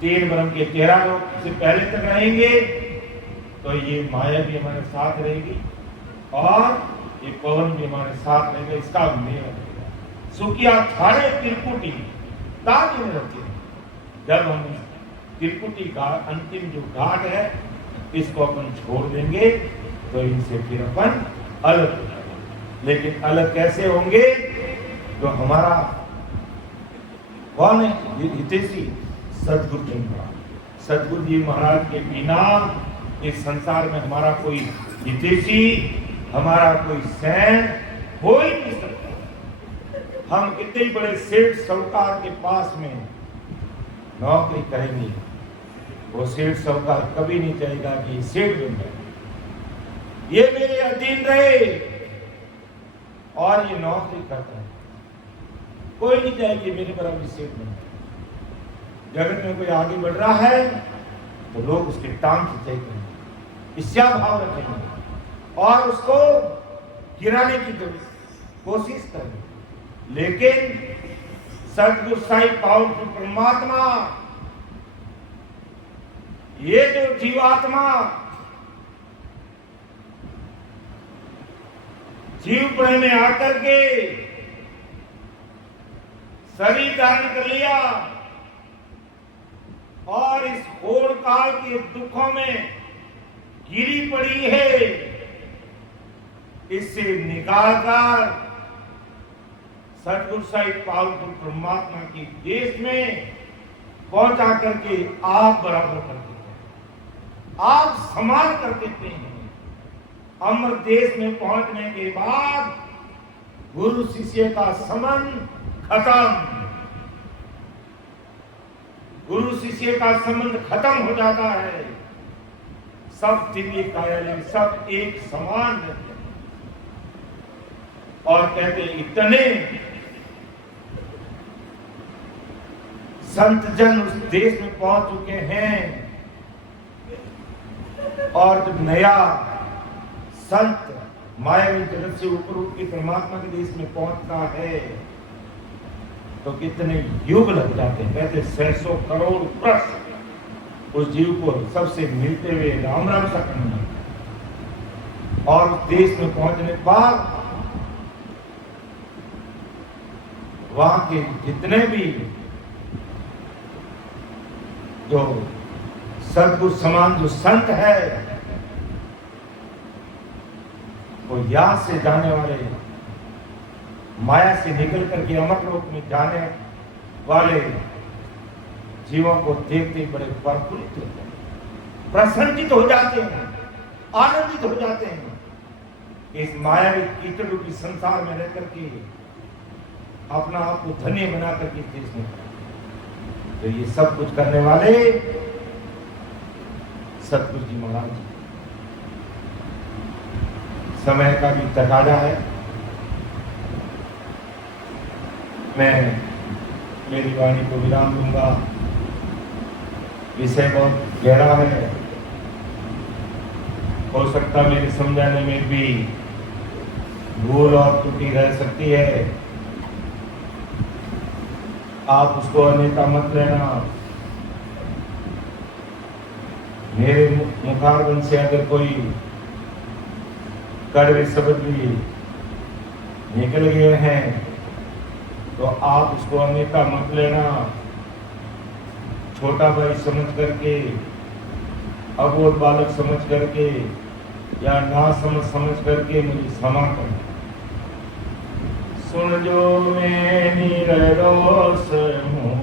3 ब्रह्म के 13 लोग से पहले तक रहेंगे, तो ये माया भी हमारे साथ रहेगी और ये पवन भी हमारे साथ रहेगा। इसका मेल रहेगा। सुखिया थारे त्रिपुटी ताज में रहते हैं। जब हम त्रिपुटी का अंतिम जो घाट है इसको अपन छोड़ देंगे तो इनसे फिर अपन अलग हो जाएंगे। लेकिन अलग कैसे होंगे? तो हमारा कौन है हितैषी? सदगुरु जी महाराज। सदगुरु जी महाराज के बिना इस संसार में हमारा कोई हितैषी, हमारा कोई सैन हो ही नहीं सकता। हम कितने बड़े सेठ साहूकार के पास में नौकरी करेंगे, वो सेठ साहूकार कभी नहीं चाहेगा कि सेठ बन जाए, ये मेरे अधीन रहे और ये नौकरी करता है। कोई नहीं चाहेगी मेरे बराबर सेठ बन जाए। जगत में कोई आगे बढ़ रहा है तो लोग उसके टांग खींचेंगे, ईर्ष्या भाव रखेंगे और उसको गिराने की कोशिश करेंगे। लेकिन सतगुरु साईं पावरफुल परमात्मा, ये जो जीवात्मा जीवपणे में आकर के शरीर धारण कर लिया और इस घोर काल के दुखों में गिरी पड़ी है, इससे निकालकर सतगुरु साईं पावरफुल परमात्मा के देश में पहुंचा करके आप बराबर कर देते हैं, आप समान कर देते हैं। अमर देश में पहुंचने के बाद गुरु शिष्य का संबंध खत्म, गुरु शिष्य का संबंध खत्म हो जाता है। सब दिव्य कायालय, सब एक समान रहते हैं और कहते इतने संत जन उस देश में पहुंच चुके हैं। और जब नया संत मायावी जगत से ऊपर उठ के परमात्मा के देश में पहुंचता है तो कितने युग लग जाते हैं। कहते 600 करोड़ वर्ष उस जीव को सबसे मिलते हुए राम राम सा करना। और उस देश में पहुंचने के बाद वहां के जितने भी जो सदगुरु समान जो संत है, वो यहां से जाने वाले, माया से निकल करके अमर लोक में जाने वाले जीवों को देखते ही बड़े प्रफुल्लित होते हैं, प्रसन्नित हो जाते हैं, आनंदित हो जाते हैं। इस मायावी कीचड़ रूपी संसार में रह करके अपना आप को धन्य बना करके देश में, तो ये सब कुछ करने वाले सतगुरु जी महाराज। समय का भी तकाजा है। मैं मेरी वाणी को विराम दूंगा। विषय बहुत गहरा है, हो सकता मेरे समझाने में भी भूल और त्रुटि रह सकती है, आप उसको अन्यथा मत लेना। मेरे मुखारबंद से अगर कोई कड़वे शब्द भी निकल गए हैं तो आप उसको अन्यथा मत लेना। छोटा भाई समझ करके, अबोध बालक समझ करके या ना समझ करके मुझे क्षमा करना। सुन जो मैं निरोस हूँ,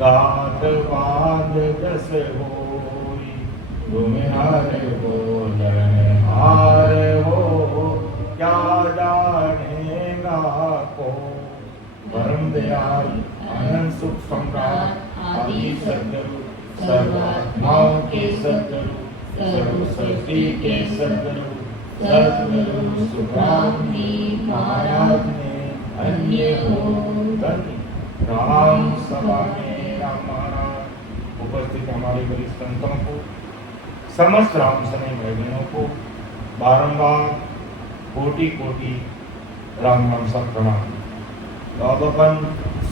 गात बांध दस होई, तुम्हारे बोलन हार हो, क्या जानेगा को। परम दयाल आनंद सुख सर्वात्माओं के सद्गुरु, सर्व सृष्टि के सद्गुरु, सद्गुरु सुब्राह्मणी महाराज ने अन्य हो राम सभा में राम महाराज उपस्थित हमारे वरिष्ठ संतों को, समस्त राम सने भाई बहनों को बारंबार कोटि कोटि राम नाम सब प्रणाम। तो अब अपन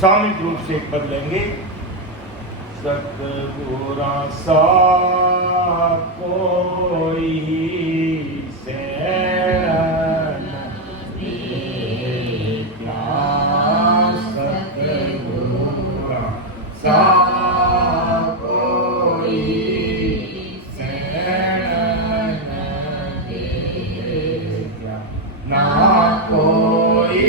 सामूहिक रूप से एक पद लेंगे। सतगुरा सा कोई से सतगुरा सा कोई से ना कोई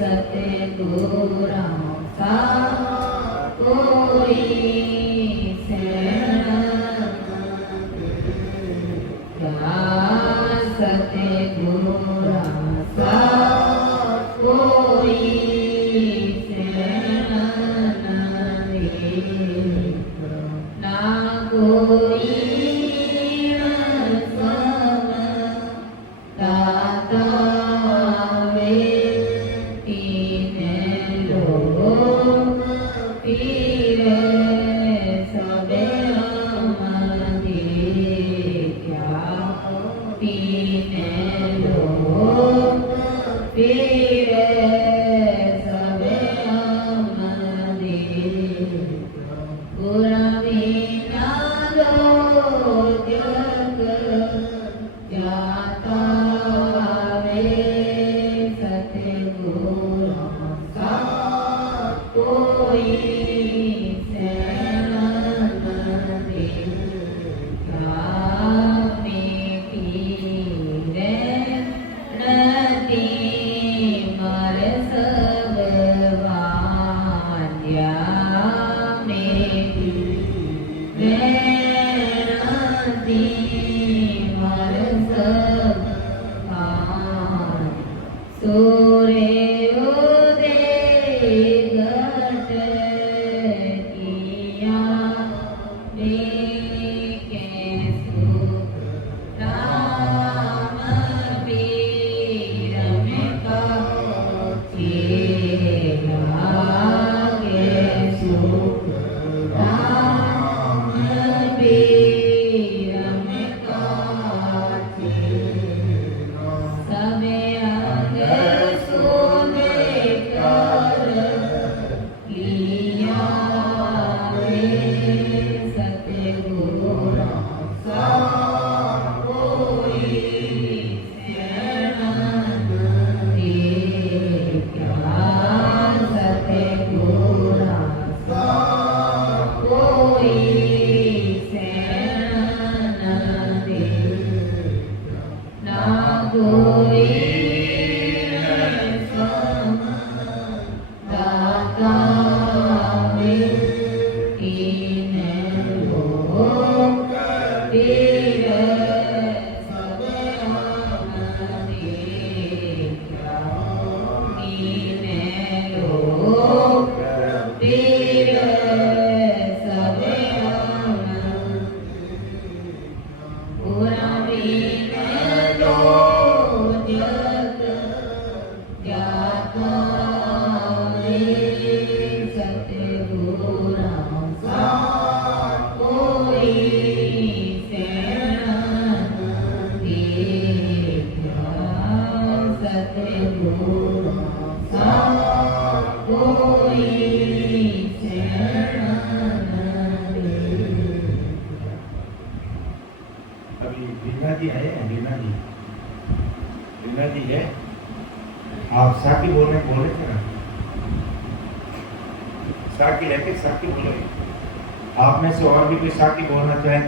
सतगुरु सा अभी लीना जी आए हैं, लीना जी है। आप साकी बोले थे ना, साकी है कि साकी बोले? आप में से और भी कोई साकी बोलना चाहे